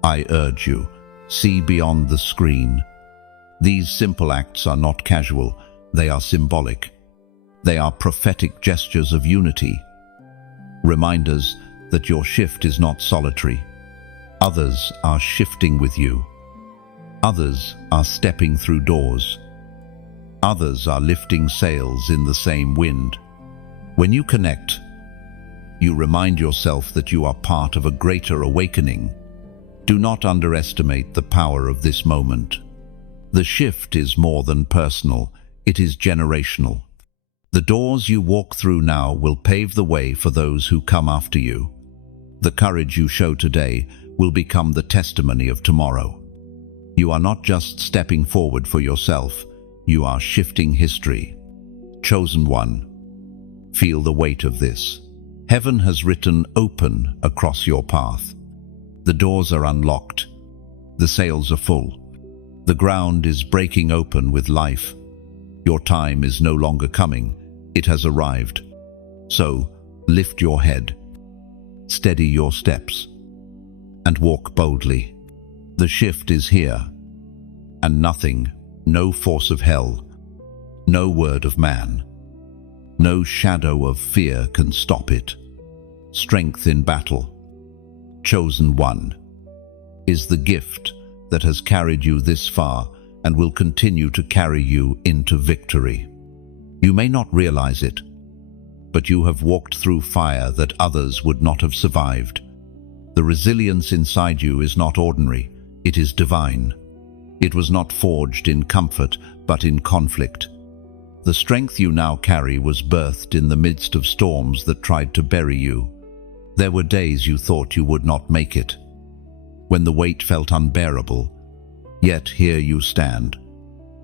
I urge you, see beyond the screen. These simple acts are not casual, they are symbolic. They are prophetic gestures of unity, reminders that your shift is not solitary. Others are shifting with you. Others are stepping through doors. Others are lifting sails in the same wind. When you connect, you remind yourself that you are part of a greater awakening. Do not underestimate the power of this moment. The shift is more than personal, it is generational. The doors you walk through now will pave the way for those who come after you. The courage you show today will become the testimony of tomorrow. You are not just stepping forward for yourself, you are shifting history. Chosen one, feel the weight of this. Heaven has written open across your path. The doors are unlocked. The sails are full. The ground is breaking open with life. Your time is no longer coming. It has arrived. So, lift your head, steady your steps, and walk boldly. The shift is here, and nothing, no force of hell, no word of man, no shadow of fear can stop it. Strength in battle, chosen one, is the gift that has carried you this far and will continue to carry you into victory. You may not realize it, but you have walked through fire that others would not have survived. The resilience inside you is not ordinary, it is divine. It was not forged in comfort, but in conflict. The strength you now carry was birthed in the midst of storms that tried to bury you. There were days you thought you would not make it, when the weight felt unbearable, yet here you stand.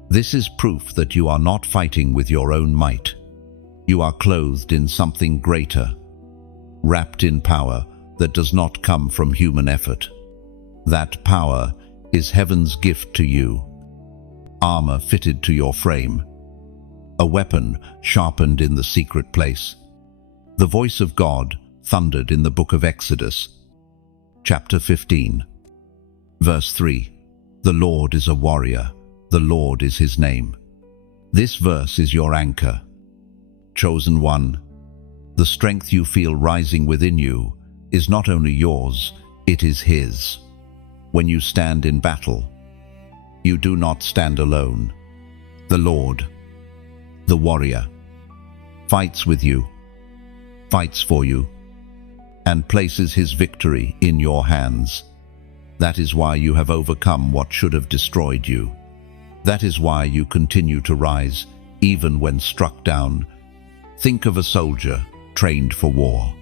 This is proof that you are not fighting with your own might. You are clothed in something greater, wrapped in power that does not come from human effort. That power is heaven's gift to you, armor fitted to your frame, a weapon sharpened in the secret place. The voice of God thundered in the book of Exodus, chapter 15, verse 3. The Lord is a warrior, the Lord is his name. This verse is your anchor. Chosen one, the strength you feel rising within you is not only yours, it is his. When you stand in battle, you do not stand alone. The Lord, the warrior, fights with you, fights for you, and places his victory in your hands. That is why you have overcome what should have destroyed you. That is why you continue to rise, even when struck down. Think of a soldier trained for war.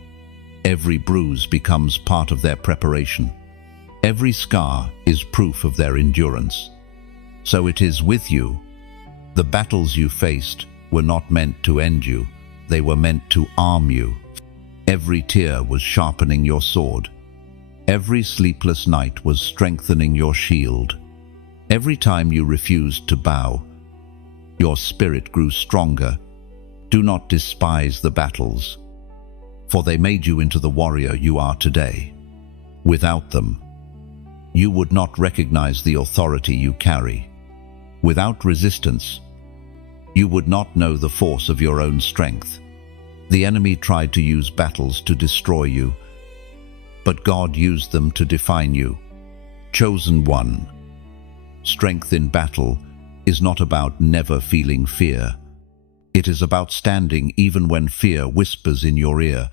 Every bruise becomes part of their preparation. Every scar is proof of their endurance. So it is with you. The battles you faced were not meant to end you. They were meant to arm you. Every tear was sharpening your sword. Every sleepless night was strengthening your shield. Every time you refused to bow, your spirit grew stronger. Do not despise the battles, for they made you into the warrior you are today. Without them, you would not recognize the authority you carry. Without resistance, you would not know the force of your own strength. The enemy tried to use battles to destroy you, but God used them to define you. Chosen one, strength in battle is not about never feeling fear. It is about standing even when fear whispers in your ear.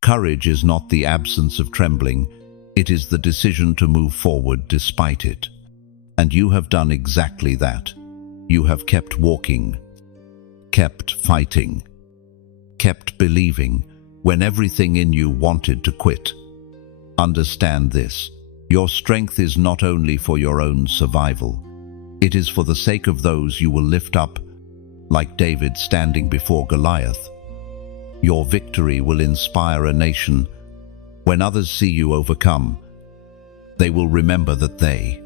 Courage is not the absence of trembling, it is the decision to move forward despite it. And you have done exactly that. You have kept walking, kept fighting, kept believing when everything in you wanted to quit. Understand this. Your strength is not only for your own survival. It is for the sake of those you will lift up, like David standing before Goliath. Your victory will inspire a nation. When others see you overcome, they will remember that they,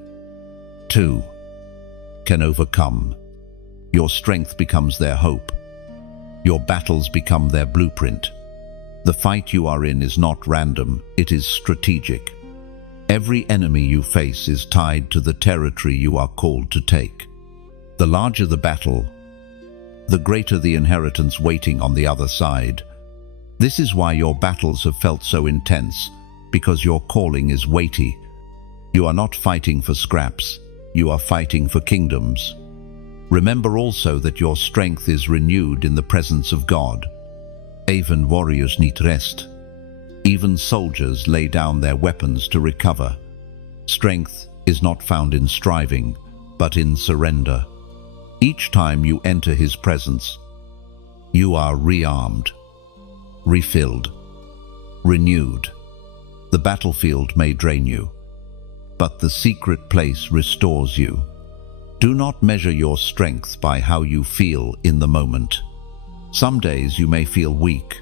too, can overcome. Your strength becomes their hope. Your battles become their blueprint. The fight you are in is not random, it is strategic. Every enemy you face is tied to the territory you are called to take. The larger the battle, the greater the inheritance waiting on the other side. This is why your battles have felt so intense, because your calling is weighty. You are not fighting for scraps, you are fighting for kingdoms. Remember also that your strength is renewed in the presence of God. Even warriors need rest. Even soldiers lay down their weapons to recover. Strength is not found in striving, but in surrender. Each time you enter His presence, you are rearmed, refilled, renewed. The battlefield may drain you, but the secret place restores you. Do not measure your strength by how you feel in the moment. Some days you may feel weak,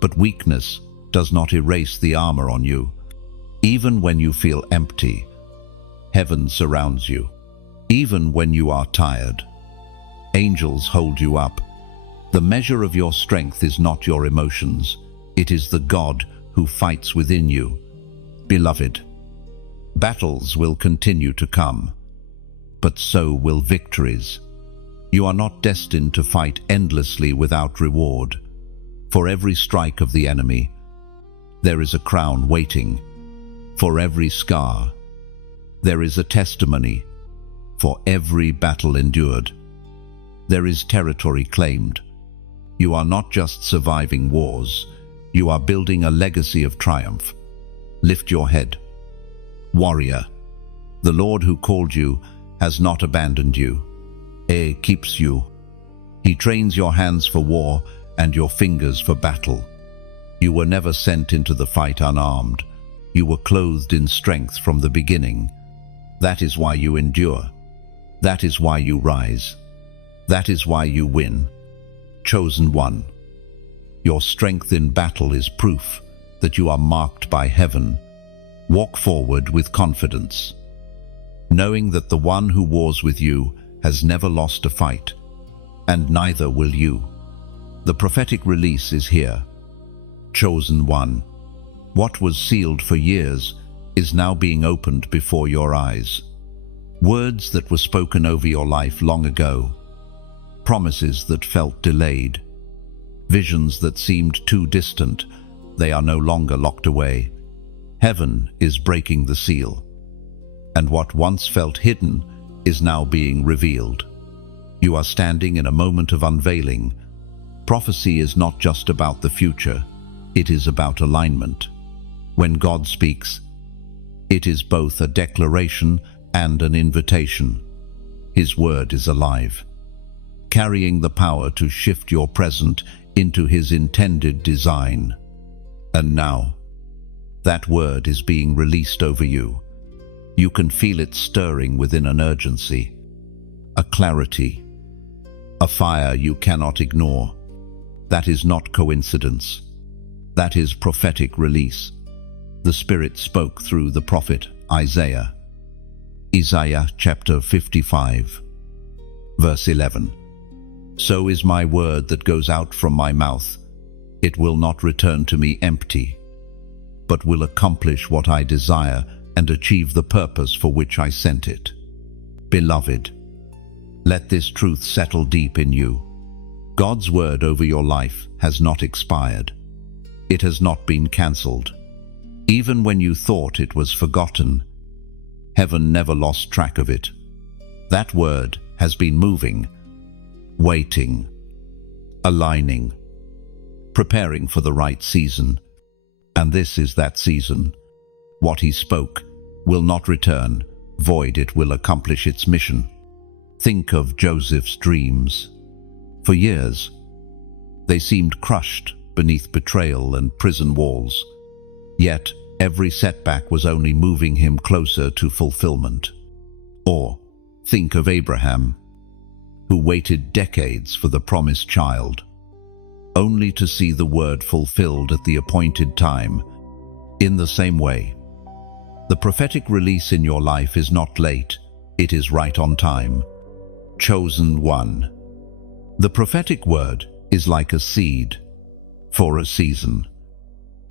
but weakness does not erase the armor on you. Even when you feel empty, heaven surrounds you. Even when you are tired, angels hold you up. The measure of your strength is not your emotions, it is the God who fights within you. Beloved, battles will continue to come, but so will victories. You are not destined to fight endlessly without reward. For every strike of the enemy, there is a crown waiting. For every scar, there is a testimony. For every battle endured, there is territory claimed. You are not just surviving wars, you are building a legacy of triumph. Lift your head. Warrior, the Lord who called you has not abandoned you. He keeps you. He trains your hands for war and your fingers for battle. You were never sent into the fight unarmed. You were clothed in strength from the beginning. That is why you endure. That is why you rise. That is why you win. Chosen one. Your strength in battle is proof that you are marked by heaven. Walk forward with confidence, knowing that the one who wars with you has never lost a fight, and neither will you. The prophetic release is here. Chosen one. What was sealed for years is now being opened before your eyes. Words that were spoken over your life long ago. Promises that felt delayed. Visions that seemed too distant. They are no longer locked away. Heaven is breaking the seal. And what once felt hidden is now being revealed. You are standing in a moment of unveiling. Prophecy is not just about the future. It is about alignment. When God speaks, it is both a declaration and an invitation. His word is alive, carrying the power to shift your present into His intended design. And now, that word is being released over you. You can feel it stirring within an urgency, a clarity, a fire you cannot ignore. That is not coincidence. That is prophetic release. The Spirit spoke through the prophet Isaiah. Isaiah chapter 55, verse 11. So is my word that goes out from my mouth. It will not return to me empty, but will accomplish what I desire and achieve the purpose for which I sent it. Beloved, let this truth settle deep in you. God's word over your life has not expired. It has not been cancelled. Even when you thought it was forgotten, heaven never lost track of it. That word has been moving, waiting, aligning, preparing for the right season. And this is that season. What He spoke will not return void. It will accomplish its mission. Think of Joseph's dreams. For years, they seemed crushed beneath betrayal and prison walls. Yet, every setback was only moving him closer to fulfillment. Or, think of Abraham, who waited decades for the promised child. only to see the word fulfilled at the appointed time. In the same way, the prophetic release in your life is not late, it is right on time. Chosen one. The prophetic word is like a seed for a season.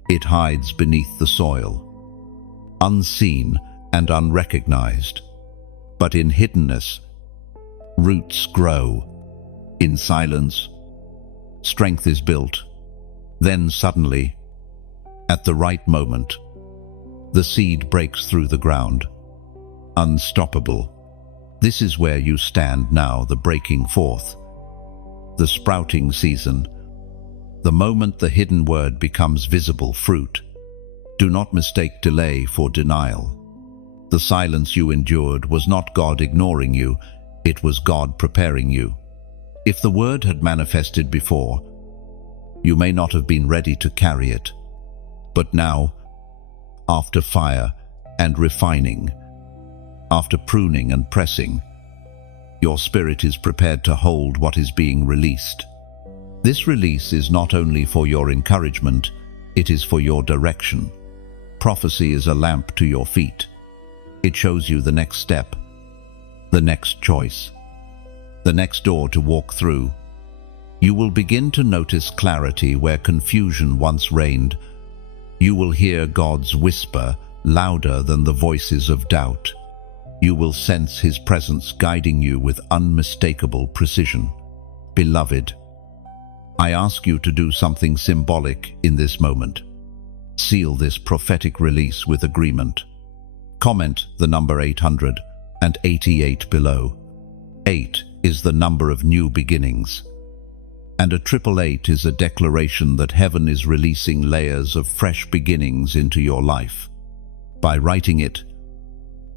It hides beneath the soil, unseen and unrecognized. But in hiddenness, roots grow. In silence, strength is built. Then suddenly, at the right moment, the seed breaks through the ground. Unstoppable. This is where you stand now, the breaking forth, the sprouting season, the moment the hidden word becomes visible fruit. Do not mistake delay for denial. The silence you endured was not God ignoring you, it was God preparing you. If the word had manifested before, you may not have been ready to carry it. But now, after fire and refining, after pruning and pressing, your spirit is prepared to hold what is being released. This release is not only for your encouragement, it is for your direction. Prophecy is a lamp to your feet. It shows you the next step, the next choice, the next door to walk through. You will begin to notice clarity where confusion once reigned. You will hear God's whisper louder than the voices of doubt. You will sense His presence guiding you with unmistakable precision. Beloved, I ask you to do something symbolic in this moment. Seal this prophetic release with agreement. Comment the number 888 below. 8 is the number of new beginnings. And a 888 is a declaration that heaven is releasing layers of fresh beginnings into your life. By writing it,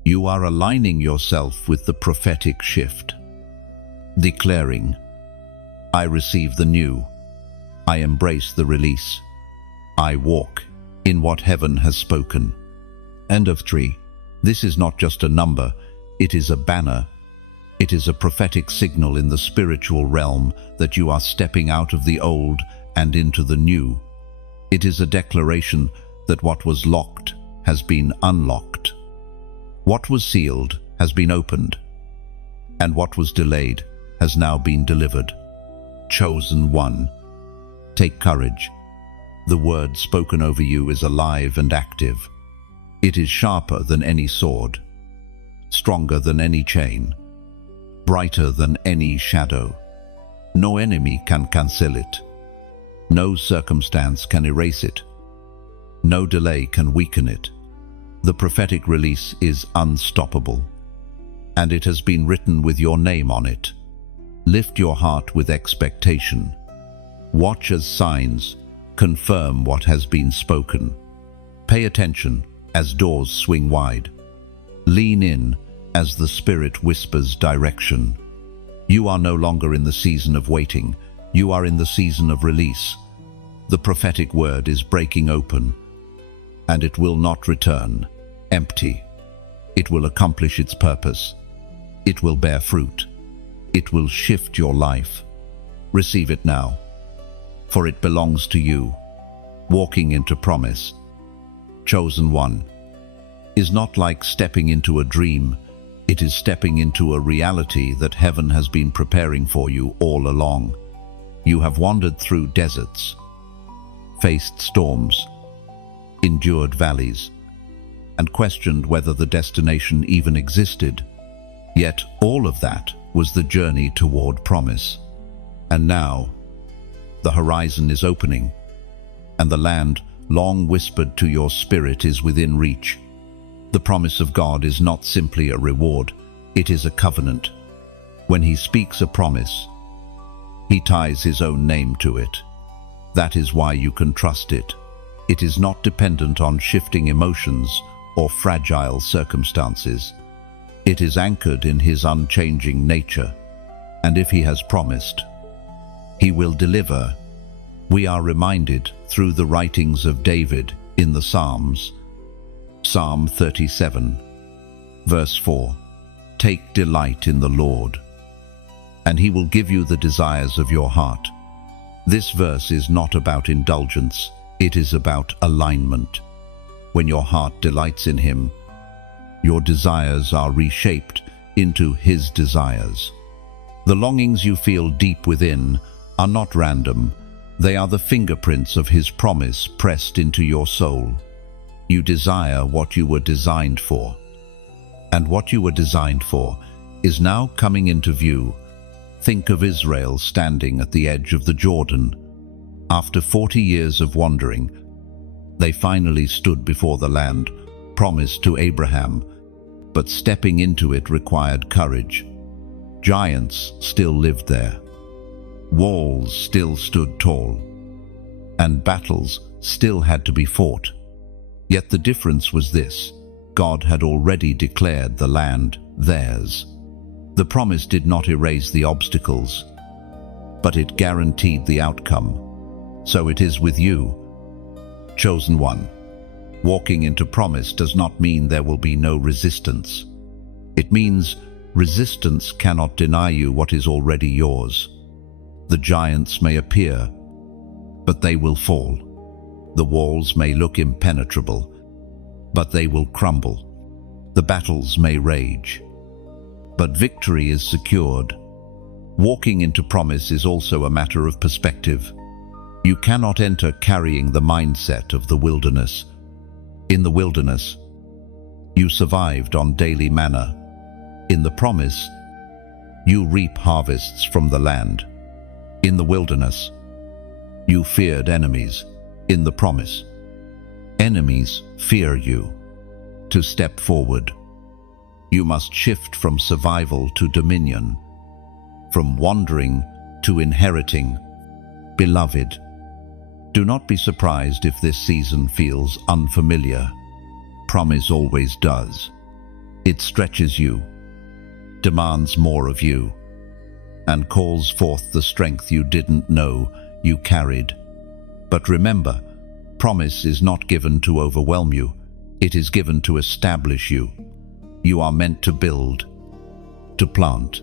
you are aligning yourself with the prophetic shift, declaring, I receive the new, I embrace the release, I walk in what heaven has spoken. End of 3. This is not just a number, it is a banner. It is a prophetic signal in the spiritual realm that you are stepping out of the old and into the new. It is a declaration that what was locked has been unlocked. What was sealed has been opened, and what was delayed has now been delivered. Chosen one. Take courage. The word spoken over you is alive and active. It is sharper than any sword, stronger than any chain, brighter than any shadow. No enemy can cancel it. No circumstance can erase it. No delay can weaken it. The prophetic release is unstoppable, and it has been written with your name on it. Lift your heart with expectation. Watch as signs confirm what has been spoken. Pay attention as doors swing wide. Lean in as the Spirit whispers direction. You are no longer in the season of waiting. You are in the season of release. The prophetic word is breaking open, and it will not return empty. It will accomplish its purpose. It will bear fruit. It will shift your life. Receive it now, for it belongs to you. Walking into promise. Chosen one is not like stepping into a dream. It is stepping into a reality that heaven has been preparing for you all along. You have wandered through deserts, faced storms, endured valleys, and questioned whether the destination even existed. Yet all of that was the journey toward promise. And now, the horizon is opening, and the land long whispered to your spirit is within reach. The promise of God is not simply a reward, it is a covenant. When He speaks a promise, He ties His own name to it. That is why you can trust it. It is not dependent on shifting emotions or fragile circumstances. It is anchored in His unchanging nature, and if He has promised, He will deliver. We are reminded through the writings of David in the Psalms. Psalm 37, verse 4. Take delight in the Lord, and He will give you the desires of your heart. This verse is not about indulgence, it is about alignment. When your heart delights in Him, your desires are reshaped into His desires. The longings you feel deep within are not random, they are the fingerprints of His promise pressed into your soul. You desire what you were designed for. And what you were designed for is now coming into view. Think of Israel standing at the edge of the Jordan. After 40 years of wandering, they finally stood before the land promised to Abraham, but stepping into it required courage. Giants still lived there. Walls still stood tall. And battles still had to be fought. Yet the difference was this: God had already declared the land theirs. The promise did not erase the obstacles, but it guaranteed the outcome. So it is with you, chosen one. Walking into promise does not mean there will be no resistance. It means resistance cannot deny you what is already yours. The giants may appear, but they will fall. The walls may look impenetrable, but they will crumble. The battles may rage, but victory is secured. Walking into promise is also a matter of perspective. You cannot enter carrying the mindset of the wilderness. In the wilderness, you survived on daily manna. In the promise, you reap harvests from the land. In the wilderness, you feared enemies. In the promise, enemies fear you. To step forward, you must shift from survival to dominion, from wandering to inheriting. Beloved, do not be surprised if this season feels unfamiliar. Promise always does. It stretches you, demands more of you, and calls forth the strength you didn't know you carried. But remember, promise is not given to overwhelm you. It is given to establish you. You are meant to build, to plant,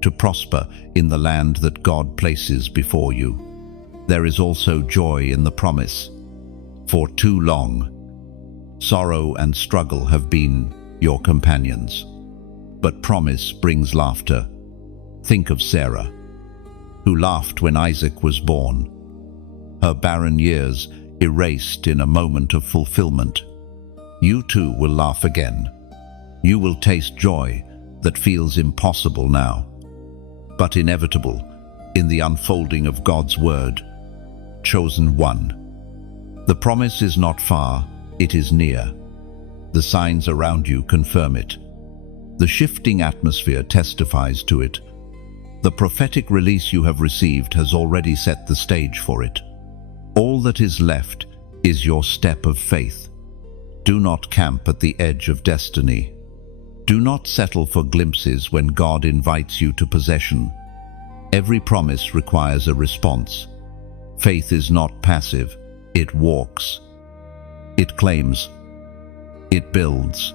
to prosper in the land that God places before you. There is also joy in the promise. For too long, sorrow and struggle have been your companions. But promise brings laughter. Think of Sarah, who laughed when Isaac was born. Her barren years erased in a moment of fulfillment. You too will laugh again. You will taste joy that feels impossible now, but inevitable in the unfolding of God's word. Chosen one. The promise is not far, it is near. The signs around you confirm it. The shifting atmosphere testifies to it. The prophetic release you have received has already set the stage for it. All that is left is your step of faith. Do not camp at the edge of destiny. Do not settle for glimpses when God invites you to possession. Every promise requires a response. Faith is not passive, it walks. It claims. It builds.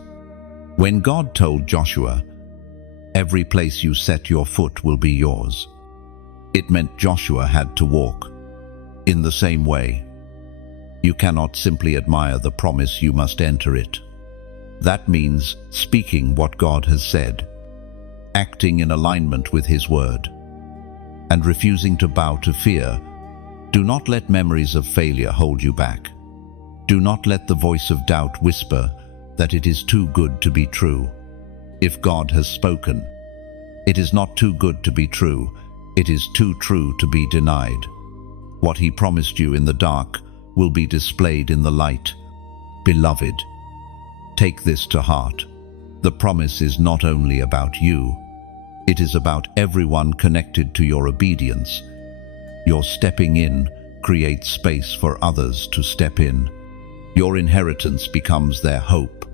When God told Joshua, "Every place you set your foot will be yours," it meant Joshua had to walk. In the same way, you cannot simply admire the promise, you must enter it. That means speaking what God has said, acting in alignment with His word, and refusing to bow to fear. Do not let memories of failure hold you back. Do not let the voice of doubt whisper that it is too good to be true. If God has spoken, it is not too good to be true. It is too true to be denied. What He promised you in the dark will be displayed in the light. Beloved, take this to heart. The promise is not only about you, it is about everyone connected to your obedience. Your stepping in creates space for others to step in. Your inheritance becomes their hope.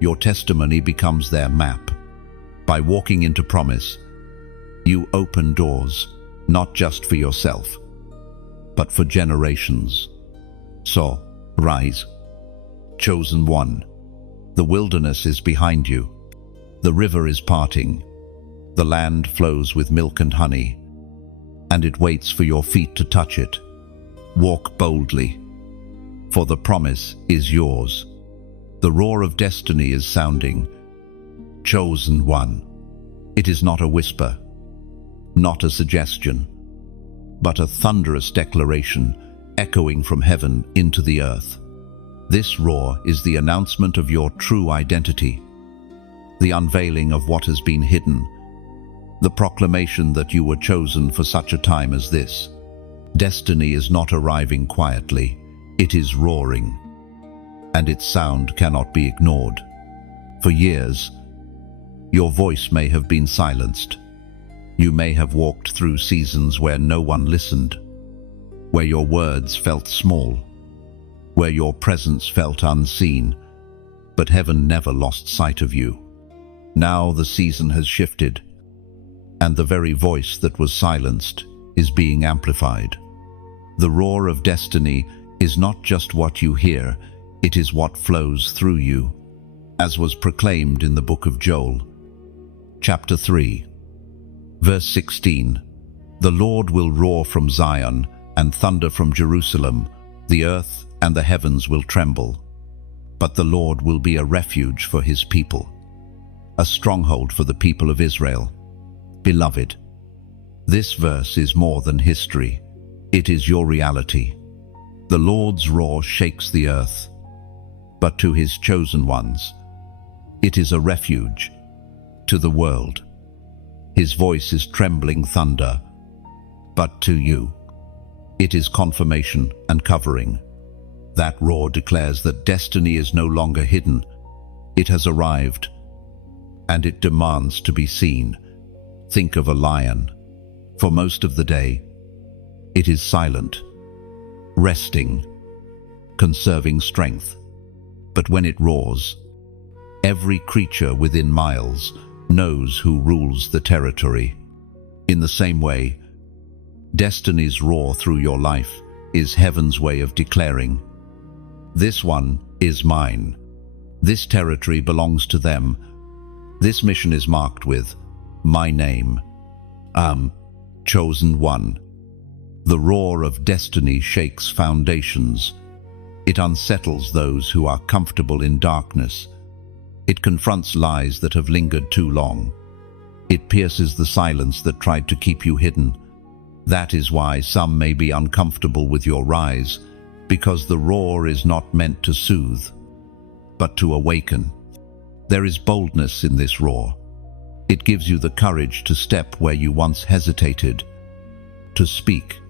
Your testimony becomes their map. By walking into promise, you open doors, not just for yourself, but for generations. So, rise, chosen one. The wilderness is behind you. The river is parting. The land flows with milk and honey. and it waits for your feet to touch it. Walk boldly, for the promise is yours. The roar of destiny is sounding. Chosen one. It is not a whisper, not a suggestion, but a thunderous declaration echoing from heaven into the earth. This roar is the announcement of your true identity, the unveiling of what has been hidden, the proclamation that you were chosen for such a time as this. Destiny is not arriving quietly, it is roaring, and its sound cannot be ignored. For years, your voice may have been silenced. You may have walked through seasons where no one listened, where your words felt small, where your presence felt unseen, but heaven never lost sight of you. Now the season has shifted, and the very voice that was silenced is being amplified. The roar of destiny is not just what you hear, it is what flows through you, as was proclaimed in the book of Joel, chapter 3, verse 16. The Lord will roar from Zion and thunder from Jerusalem. The earth and the heavens will tremble. But the Lord will be a refuge for his people, a stronghold for the people of Israel. Beloved, this verse is more than history. It is your reality. The Lord's roar shakes the earth, but to his chosen ones, it is a refuge. To the world, his voice is trembling thunder, but to you, it is confirmation and covering. That roar declares that destiny is no longer hidden. It has arrived, and it demands to be seen. Think of a lion. For most of the day, it is silent, resting, conserving strength. But when it roars, every creature within miles knows who rules the territory. In the same way, destiny's roar through your life is heaven's way of declaring, this one is mine. This territory belongs to them. This mission is marked with my name. Chosen one. The roar of destiny shakes foundations. It unsettles those who are comfortable in darkness. It confronts lies that have lingered too long. It pierces the silence that tried to keep you hidden. That is why some may be uncomfortable with your rise, because the roar is not meant to soothe, but to awaken. There is boldness in this roar. It gives you the courage to step where you once hesitated, to speak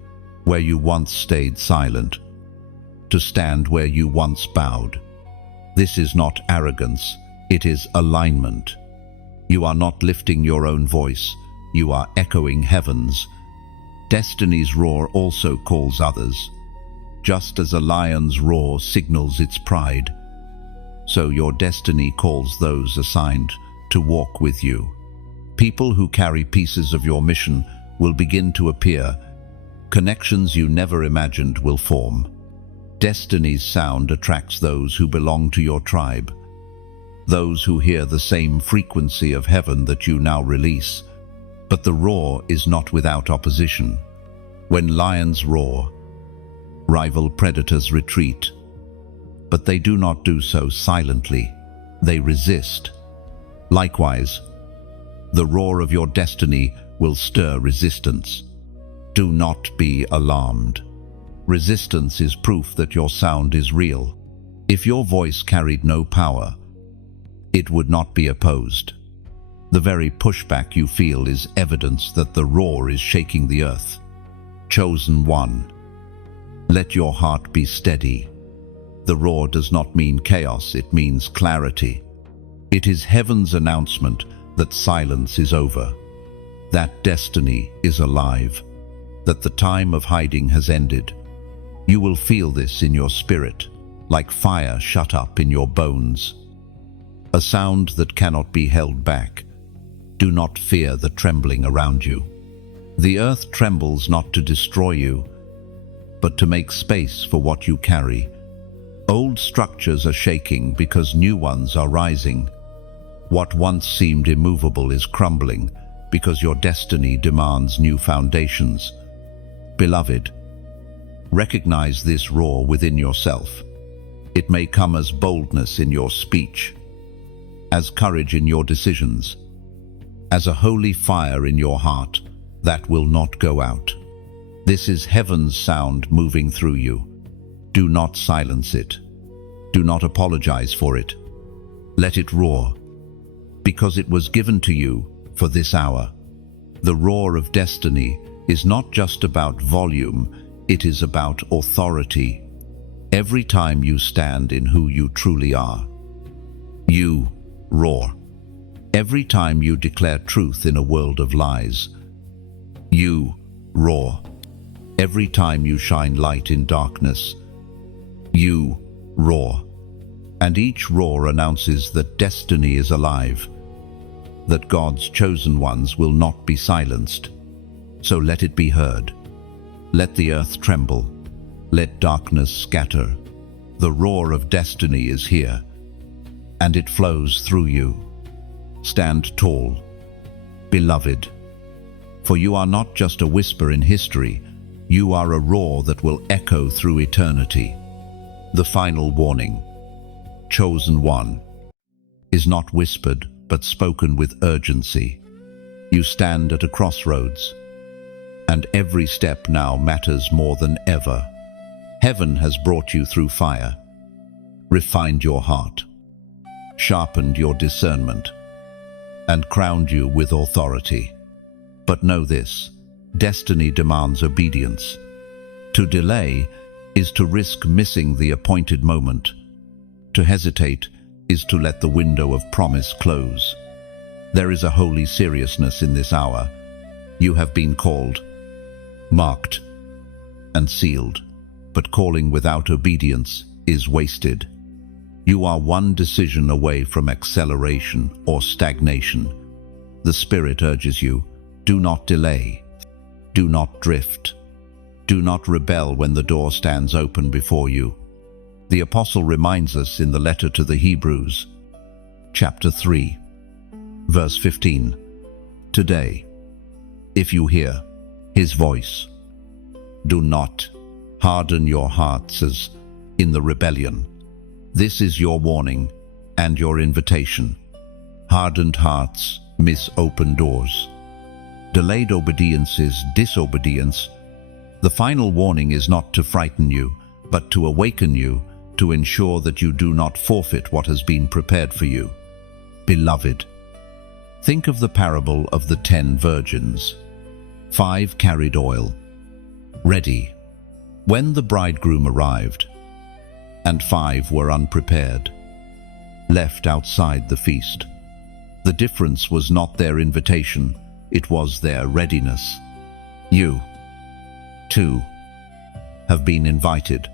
where you once stayed silent, to stand where you once bowed. This is not arrogance, it is alignment. You are not lifting your own voice, you are echoing heaven's. Destiny's roar also calls others. Just as a lion's roar signals its pride, so your destiny calls those assigned to walk with you. People who carry pieces of your mission will begin to appear. Connections you never imagined will form. Destiny's sound attracts those who belong to your tribe, those who hear the same frequency of heaven that you now release. But the roar is not without opposition. When lions roar, rival predators retreat. But they do not do so silently. They resist. Likewise, the roar of your destiny will stir resistance. Do not be alarmed. Resistance is proof that your sound is real. If your voice carried no power, it would not be opposed. The very pushback you feel is evidence that the roar is shaking the earth. Chosen one. Let your heart be steady. The roar does not mean chaos, it means clarity. It is heaven's announcement that silence is over, that destiny is alive, that the time of hiding has ended. You will feel this in your spirit, like fire shut up in your bones. A sound that cannot be held back. Do not fear the trembling around you. The earth trembles not to destroy you, but to make space for what you carry. Old structures are shaking because new ones are rising. What once seemed immovable is crumbling because your destiny demands new foundations. Beloved, recognize this roar within yourself. It may come as boldness in your speech, as courage in your decisions, as a holy fire in your heart that will not go out. This is heaven's sound moving through you. Do not silence it. Do not apologize for it. Let it roar, because it was given to you for this hour. The roar of destiny is not just about volume, it is about authority. Every time you stand in who you truly are, you roar. Every time you declare truth in a world of lies, you roar. Every time you shine light in darkness, you roar. And each roar announces that destiny is alive, that God's chosen ones will not be silenced. So let it be heard. Let the earth tremble. Let darkness scatter. The roar of destiny is here, and it flows through you. Stand tall, beloved, for you are not just a whisper in history, you are a roar that will echo through eternity. The final warning, chosen one, is not whispered but spoken with urgency. You stand at a crossroads, and every step now matters more than ever. Heaven has brought you through fire, refined your heart, sharpened your discernment, and crowned you with authority. But know this, destiny demands obedience. To delay is to risk missing the appointed moment. To hesitate is to let the window of promise close. There is a holy seriousness in this hour. You have been called, marked, and sealed, but calling without obedience is wasted. You are one decision away from acceleration or stagnation. The Spirit urges you, do not delay, do not drift, do not rebel when the door stands open before you. The Apostle reminds us in the letter to the Hebrews, chapter 3, verse 15, today, if you hear His voice, do not harden your hearts as in the rebellion. This is your warning and your invitation. Hardened hearts miss open doors. Delayed obedience is disobedience. The final warning is not to frighten you, but to awaken you, to ensure that you do not forfeit what has been prepared for you. Beloved, think of the parable of the 10 virgins. 5 carried oil, ready, when the bridegroom arrived, and 5 were unprepared, left outside the feast. The difference was not their invitation, it was their readiness. You, too, have been invited.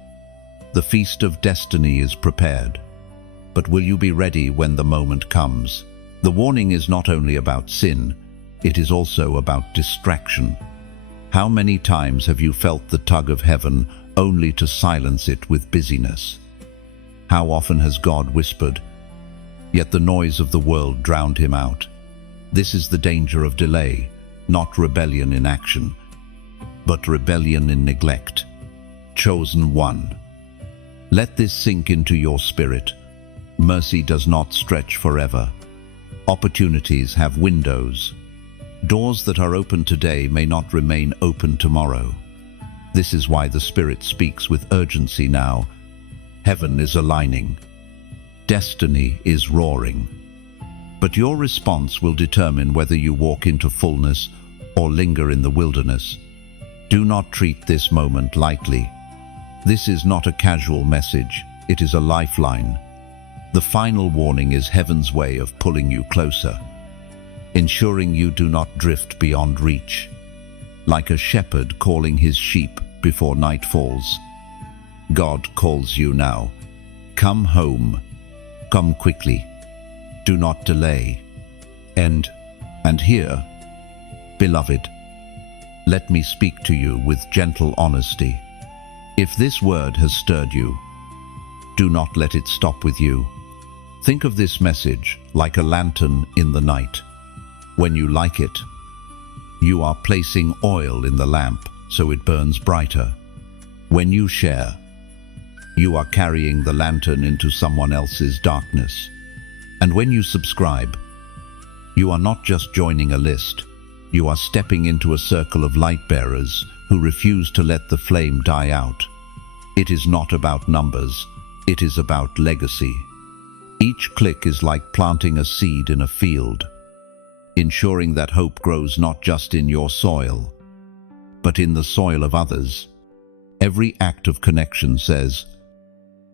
The feast of destiny is prepared. But will you be ready when the moment comes? The warning is not only about sin, it is also about distraction. How many times have you felt the tug of heaven only to silence it with busyness? How often has God whispered, yet the noise of the world drowned him out? This is the danger of delay, not rebellion in action, but rebellion in neglect. Chosen one. Let this sink into your spirit. Mercy does not stretch forever. Opportunities have windows. Doors that are open today may not remain open tomorrow. This is why the Spirit speaks with urgency now. Heaven is aligning. Destiny is roaring. But your response will determine whether you walk into fullness or linger in the wilderness. Do not treat this moment lightly. This is not a casual message, it is a lifeline. The final warning is heaven's way of pulling you closer, ensuring you do not drift beyond reach. Like a shepherd calling his sheep before night falls, God calls you now. Come home. Come quickly. Do not delay. And here, beloved, let me speak to you with gentle honesty. If this word has stirred you, do not let it stop with you. Think of this message like a lantern in the night. When you light it, you are placing oil in the lamp. so it burns brighter. When you share, you are carrying the lantern into someone else's darkness. And when you subscribe, you are not just joining a list, you are stepping into a circle of light bearers who refuse to let the flame die out. It is not about numbers, it is about legacy. Each click is like planting a seed in a field, ensuring that hope grows not just in your soil, but in the soil of others. Every act of connection says,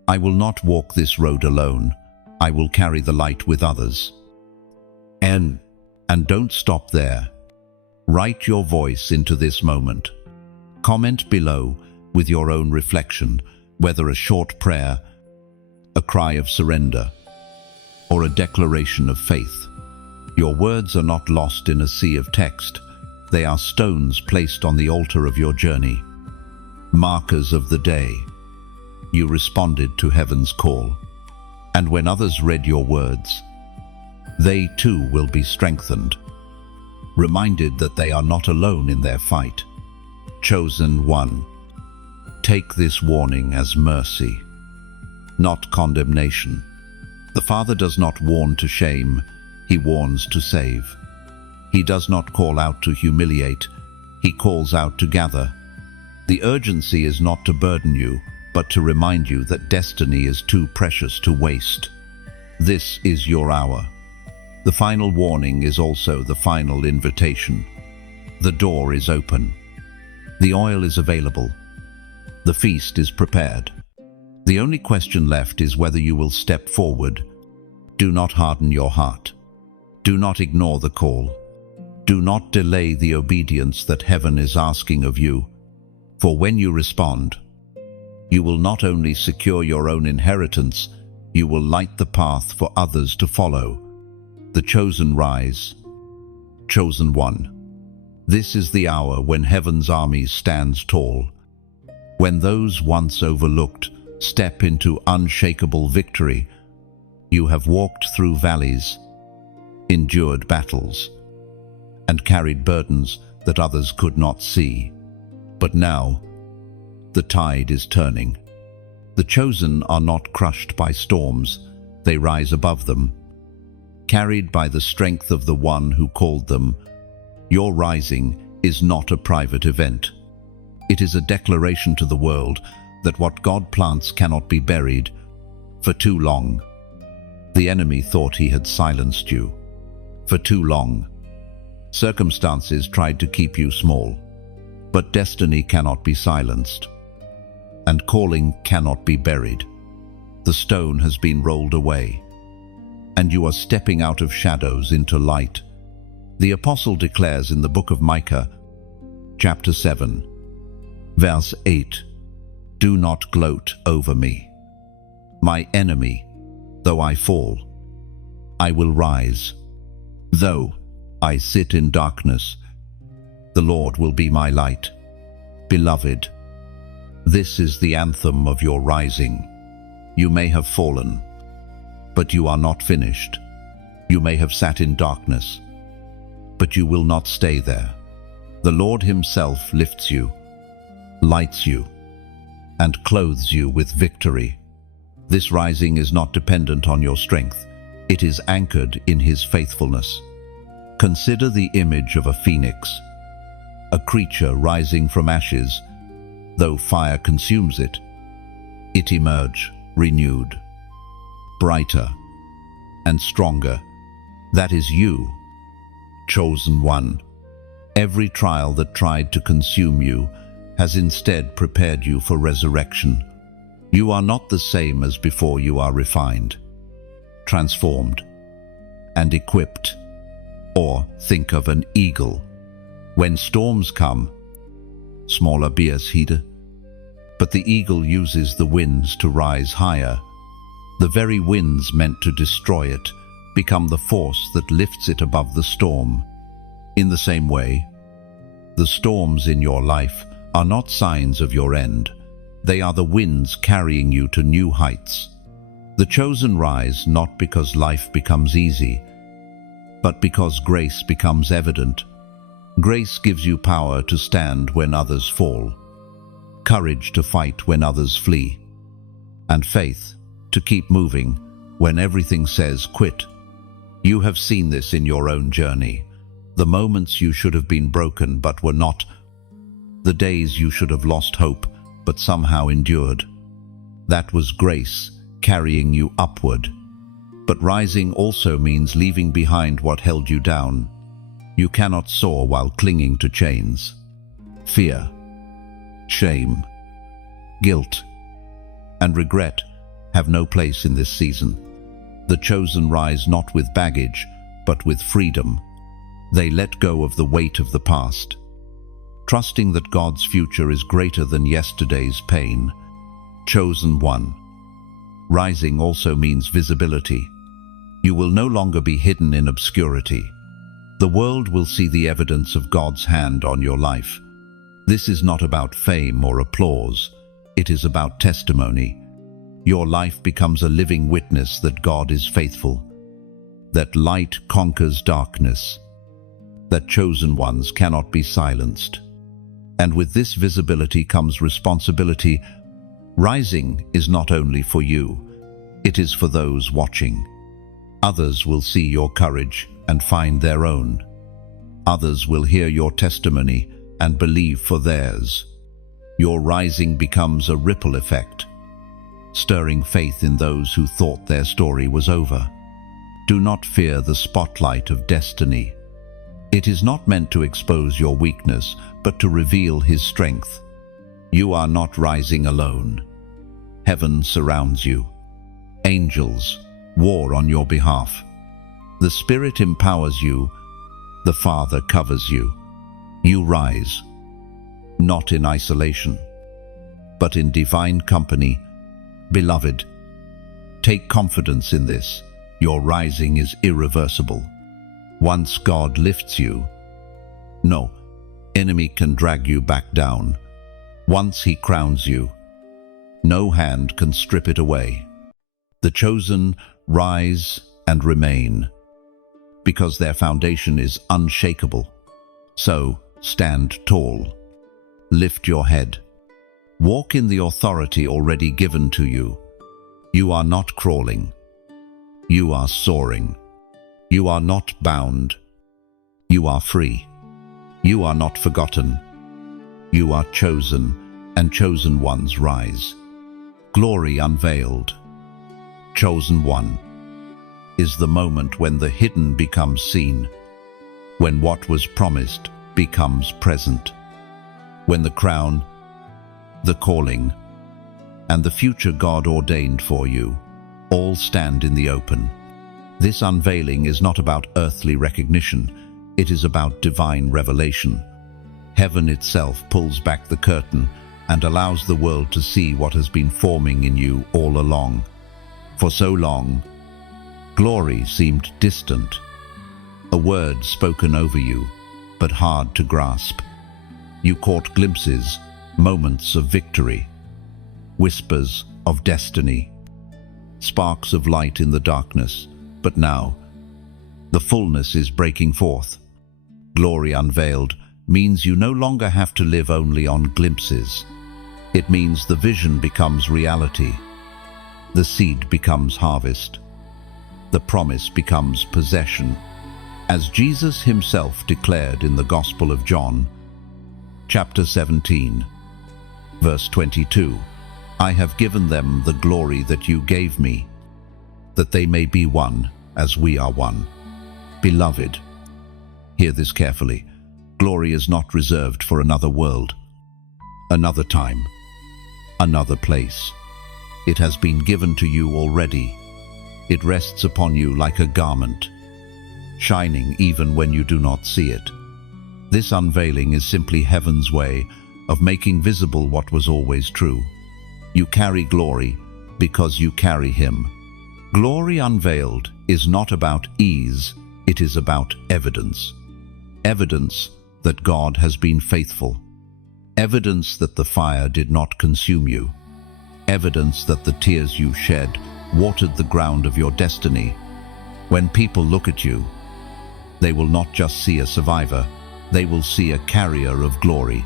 I will not walk this road alone, I will carry the light with others. And don't stop there. Write your voice into this moment. Comment below with your own reflection, whether a short prayer, a cry of surrender, or a declaration of faith. Your words are not lost in a sea of text. They are stones placed on the altar of your journey. Markers of the day. You responded to heaven's call. And when others read your words, they too will be strengthened, reminded that they are not alone in their fight. Chosen one. Take this warning as mercy, not condemnation. The Father does not warn to shame, He warns to save. He does not call out to humiliate, He calls out to gather. The urgency is not to burden you, but to remind you that destiny is too precious to waste. This is your hour. The final warning is also the final invitation. The door is open. The oil is available. The feast is prepared. The only question left is whether you will step forward. Do not harden your heart. Do not ignore the call. Do not delay the obedience that heaven is asking of you. For when you respond, you will not only secure your own inheritance, you will light the path for others to follow. The chosen rise. Chosen one. This is the hour when heaven's army stands tall. When those once overlooked step into unshakable victory. You have walked through valleys, endured battles, and carried burdens that others could not see. But now, the tide is turning. The chosen are not crushed by storms, they rise above them. Carried by the strength of the one who called them, your rising is not a private event. It is a declaration to the world that what God plants cannot be buried. For too long, the enemy thought he had silenced you. For too long, circumstances tried to keep you small. But destiny cannot be silenced, and calling cannot be buried. The stone has been rolled away, and you are stepping out of shadows into light. The apostle declares in the book of Micah, chapter 7, verse 8, Do not gloat over me, my enemy. Though I fall, I will rise. Though I sit in darkness, the Lord will be my light. Beloved, this is the anthem of your rising. You may have fallen, but you are not finished. You may have sat in darkness, but you will not stay there. The Lord Himself lifts you, lights you, and clothes you with victory. This rising is not dependent on your strength. It is anchored in His faithfulness. Consider the image of a phoenix, a creature rising from ashes. Though fire consumes it, it emerges renewed, brighter, and stronger. That is you, chosen one. Every trial that tried to consume you has instead prepared you for resurrection. You are not the same as before. You are refined, transformed, and equipped. Or think of an eagle. When storms come, smaller bears heed, but the eagle uses the winds to rise higher. The very winds meant to destroy it become the force that lifts it above the storm. In the same way, the storms in your life are not signs of your end. They are the winds carrying you to new heights. The chosen rise not because life becomes easy, but because grace becomes evident. Grace gives you power to stand when others fall, courage to fight when others flee, and faith to keep moving when everything says quit. You have seen this in your own journey. The moments you should have been broken but were not. The days you should have lost hope but somehow endured. That was grace carrying you upward. But rising also means leaving behind what held you down. You cannot soar while clinging to chains. Fear, shame, guilt, and regret have no place in this season. The chosen rise not with baggage, but with freedom. They let go of the weight of the past, trusting that God's future is greater than yesterday's pain. Chosen one. Rising also means visibility. You will no longer be hidden in obscurity. The world will see the evidence of God's hand on your life. This is not about fame or applause. It is about testimony. Your life becomes a living witness that God is faithful, that light conquers darkness, that chosen ones cannot be silenced. And with this visibility comes responsibility. Rising is not only for you, it is for those watching. Others will see your courage and find their own. Others will hear your testimony and believe for theirs. Your rising becomes a ripple effect, stirring faith in those who thought their story was over. Do not fear the spotlight of destiny. It is not meant to expose your weakness, but to reveal His strength. You are not rising alone. Heaven surrounds you. Angels war on your behalf. The Spirit empowers you. The Father covers you. You rise, not in isolation, but in divine company. Beloved, take confidence in this. Your rising is irreversible. Once God lifts you, no enemy can drag you back down. Once He crowns you, no hand can strip it away. The chosen rise and remain, because their foundation is unshakable. So stand tall, lift your head, walk in the authority already given to you. You are not crawling, you are soaring. You are not bound, you are free. You are not forgotten, you are chosen, and chosen ones rise. Glory unveiled. Chosen one is the moment when the hidden becomes seen, when what was promised becomes present, when the crown, the calling, and the future God ordained for you all stand in the open. This unveiling is not about earthly recognition, it is about divine revelation. Heaven itself pulls back the curtain and allows the world to see what has been forming in you all along. For so long, glory seemed distant, a word spoken over you, but hard to grasp. You caught glimpses, moments of victory, whispers of destiny, sparks of light in the darkness. But now, the fullness is breaking forth. Glory unveiled means you no longer have to live only on glimpses. It means the vision becomes reality. The seed becomes harvest. The promise becomes possession. As Jesus Himself declared in the Gospel of John, chapter 17, verse 22, I have given them the glory that you gave me, that they may be one as we are one. Beloved, hear this carefully. Glory is not reserved for another world, another time, another place. It has been given to you already. It rests upon you like a garment, shining even when you do not see it. This unveiling is simply heaven's way of making visible what was always true. You carry glory because you carry Him. Glory unveiled is not about ease, it is about evidence. Evidence that God has been faithful. Evidence that the fire did not consume you. Evidence that the tears you shed watered the ground of your destiny. When people look at you, they will not just see a survivor, They will see a carrier of glory.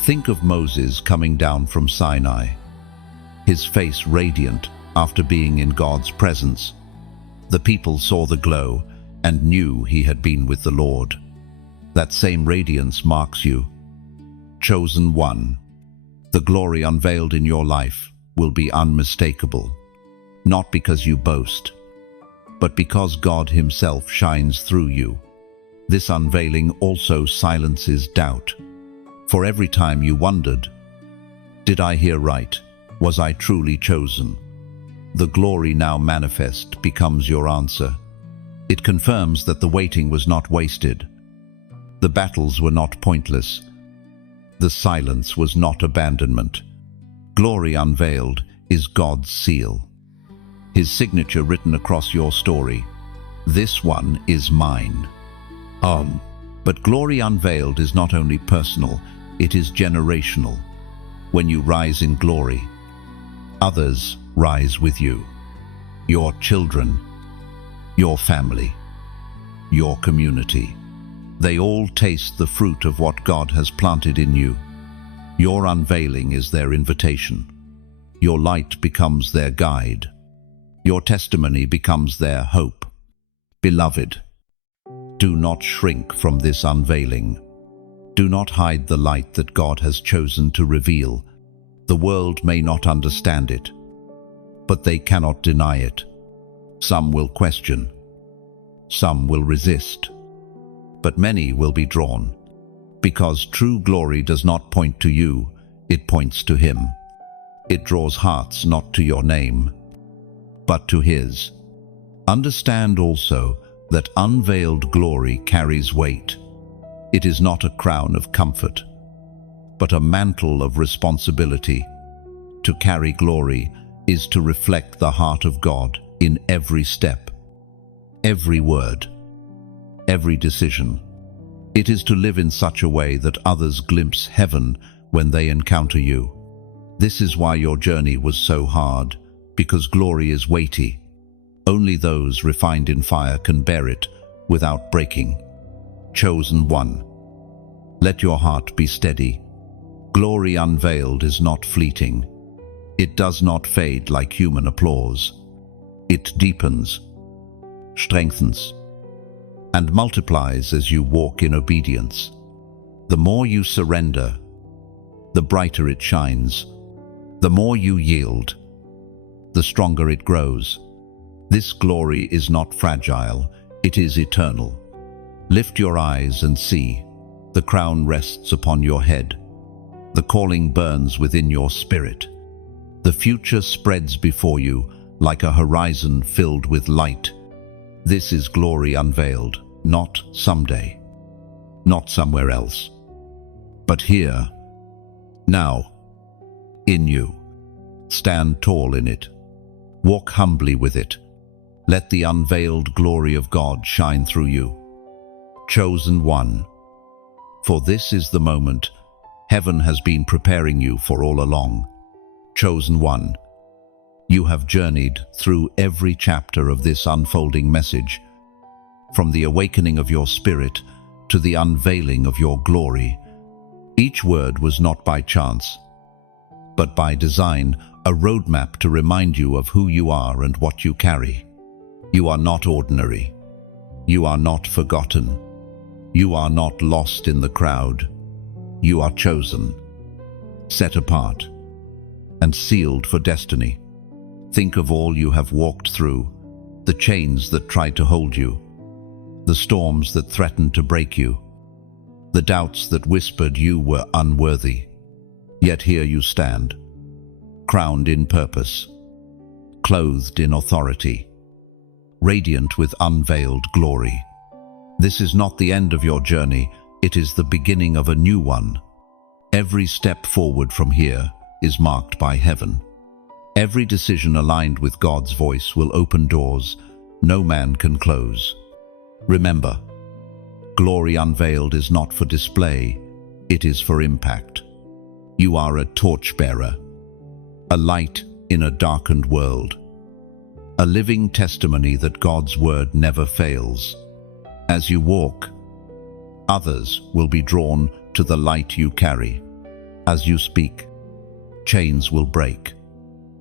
Think of Moses coming down from Sinai, his face radiant after being in God's presence. The people saw the glow and knew he had been with the Lord. That same radiance marks you. Chosen one. The glory unveiled in your life will be unmistakable, not because you boast, but because God Himself shines through you. This unveiling also silences doubt. For every time you wondered, "Did I hear right? Was I truly chosen?" the glory now manifest becomes your answer. It confirms that the waiting was not wasted. The battles were not pointless. The silence was not abandonment. Glory unveiled is God's seal, His signature written across your story. This one is mine. But glory unveiled is not only personal, it is generational. When you rise in glory, others rise with you. Your children, your family, your community. They all taste the fruit of what God has planted in you. Your unveiling is their invitation. Your light becomes their guide. Your testimony becomes their hope. Beloved, do not shrink from this unveiling. Do not hide the light that God has chosen to reveal. The world may not understand it, but they cannot deny it. Some will question. Some will resist. But many will be drawn, because true glory does not point to you, it points to Him. It draws hearts not to your name, but to His. Understand also that unveiled glory carries weight. It is not a crown of comfort, but a mantle of responsibility. To carry glory is to reflect the heart of God in every step, every word, every decision. It is to live in such a way that others glimpse heaven when they encounter you. This is why your journey was so hard, because glory is weighty. Only those refined in fire can bear it without breaking. Chosen one. Let your heart be steady. Glory unveiled is not fleeting. It does not fade like human applause. It deepens, strengthens, and multiplies as you walk in obedience. The more you surrender, the brighter it shines. The more you yield, the stronger it grows. This glory is not fragile, it is eternal. Lift your eyes and see. The crown rests upon your head. The calling burns within your spirit. The future spreads before you like a horizon filled with light. This is glory unveiled, not someday, not somewhere else, but here, now, in you. Stand tall in it. Walk humbly with it. Let the unveiled glory of God shine through you. Chosen one. For this is the moment heaven has been preparing you for all along. Chosen one. You have journeyed through every chapter of this unfolding message, from the awakening of your spirit to the unveiling of your glory. Each word was not by chance, but by design, a roadmap to remind you of who you are and what you carry. You are not ordinary. You are not forgotten. You are not lost in the crowd. You are chosen, set apart, and sealed for destiny. Think of all you have walked through, the chains that tried to hold you, the storms that threatened to break you, the doubts that whispered you were unworthy. Yet here you stand, crowned in purpose, clothed in authority, radiant with unveiled glory. This is not the end of your journey, it is the beginning of a new one. Every step forward from here is marked by heaven. Every decision aligned with God's voice will open doors no man can close. Remember, glory unveiled is not for display, it is for impact. You are a torchbearer, a light in a darkened world, a living testimony that God's word never fails. As you walk, Others will be drawn to the light you carry. As you speak, chains will break.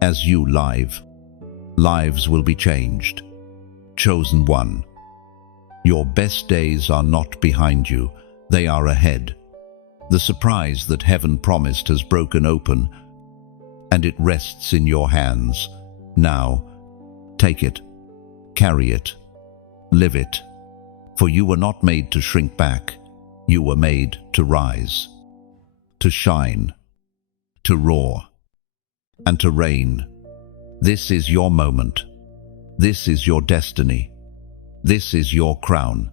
As you lives will be changed. Chosen one, your best days are not behind you, they are ahead. The surprise that heaven promised has broken open, and it rests in your hands. Now, take it, carry it, live it. For you were not made to shrink back, you were made to rise, to shine, to roar, and to reign. This is your moment. This is your destiny. This is your crown.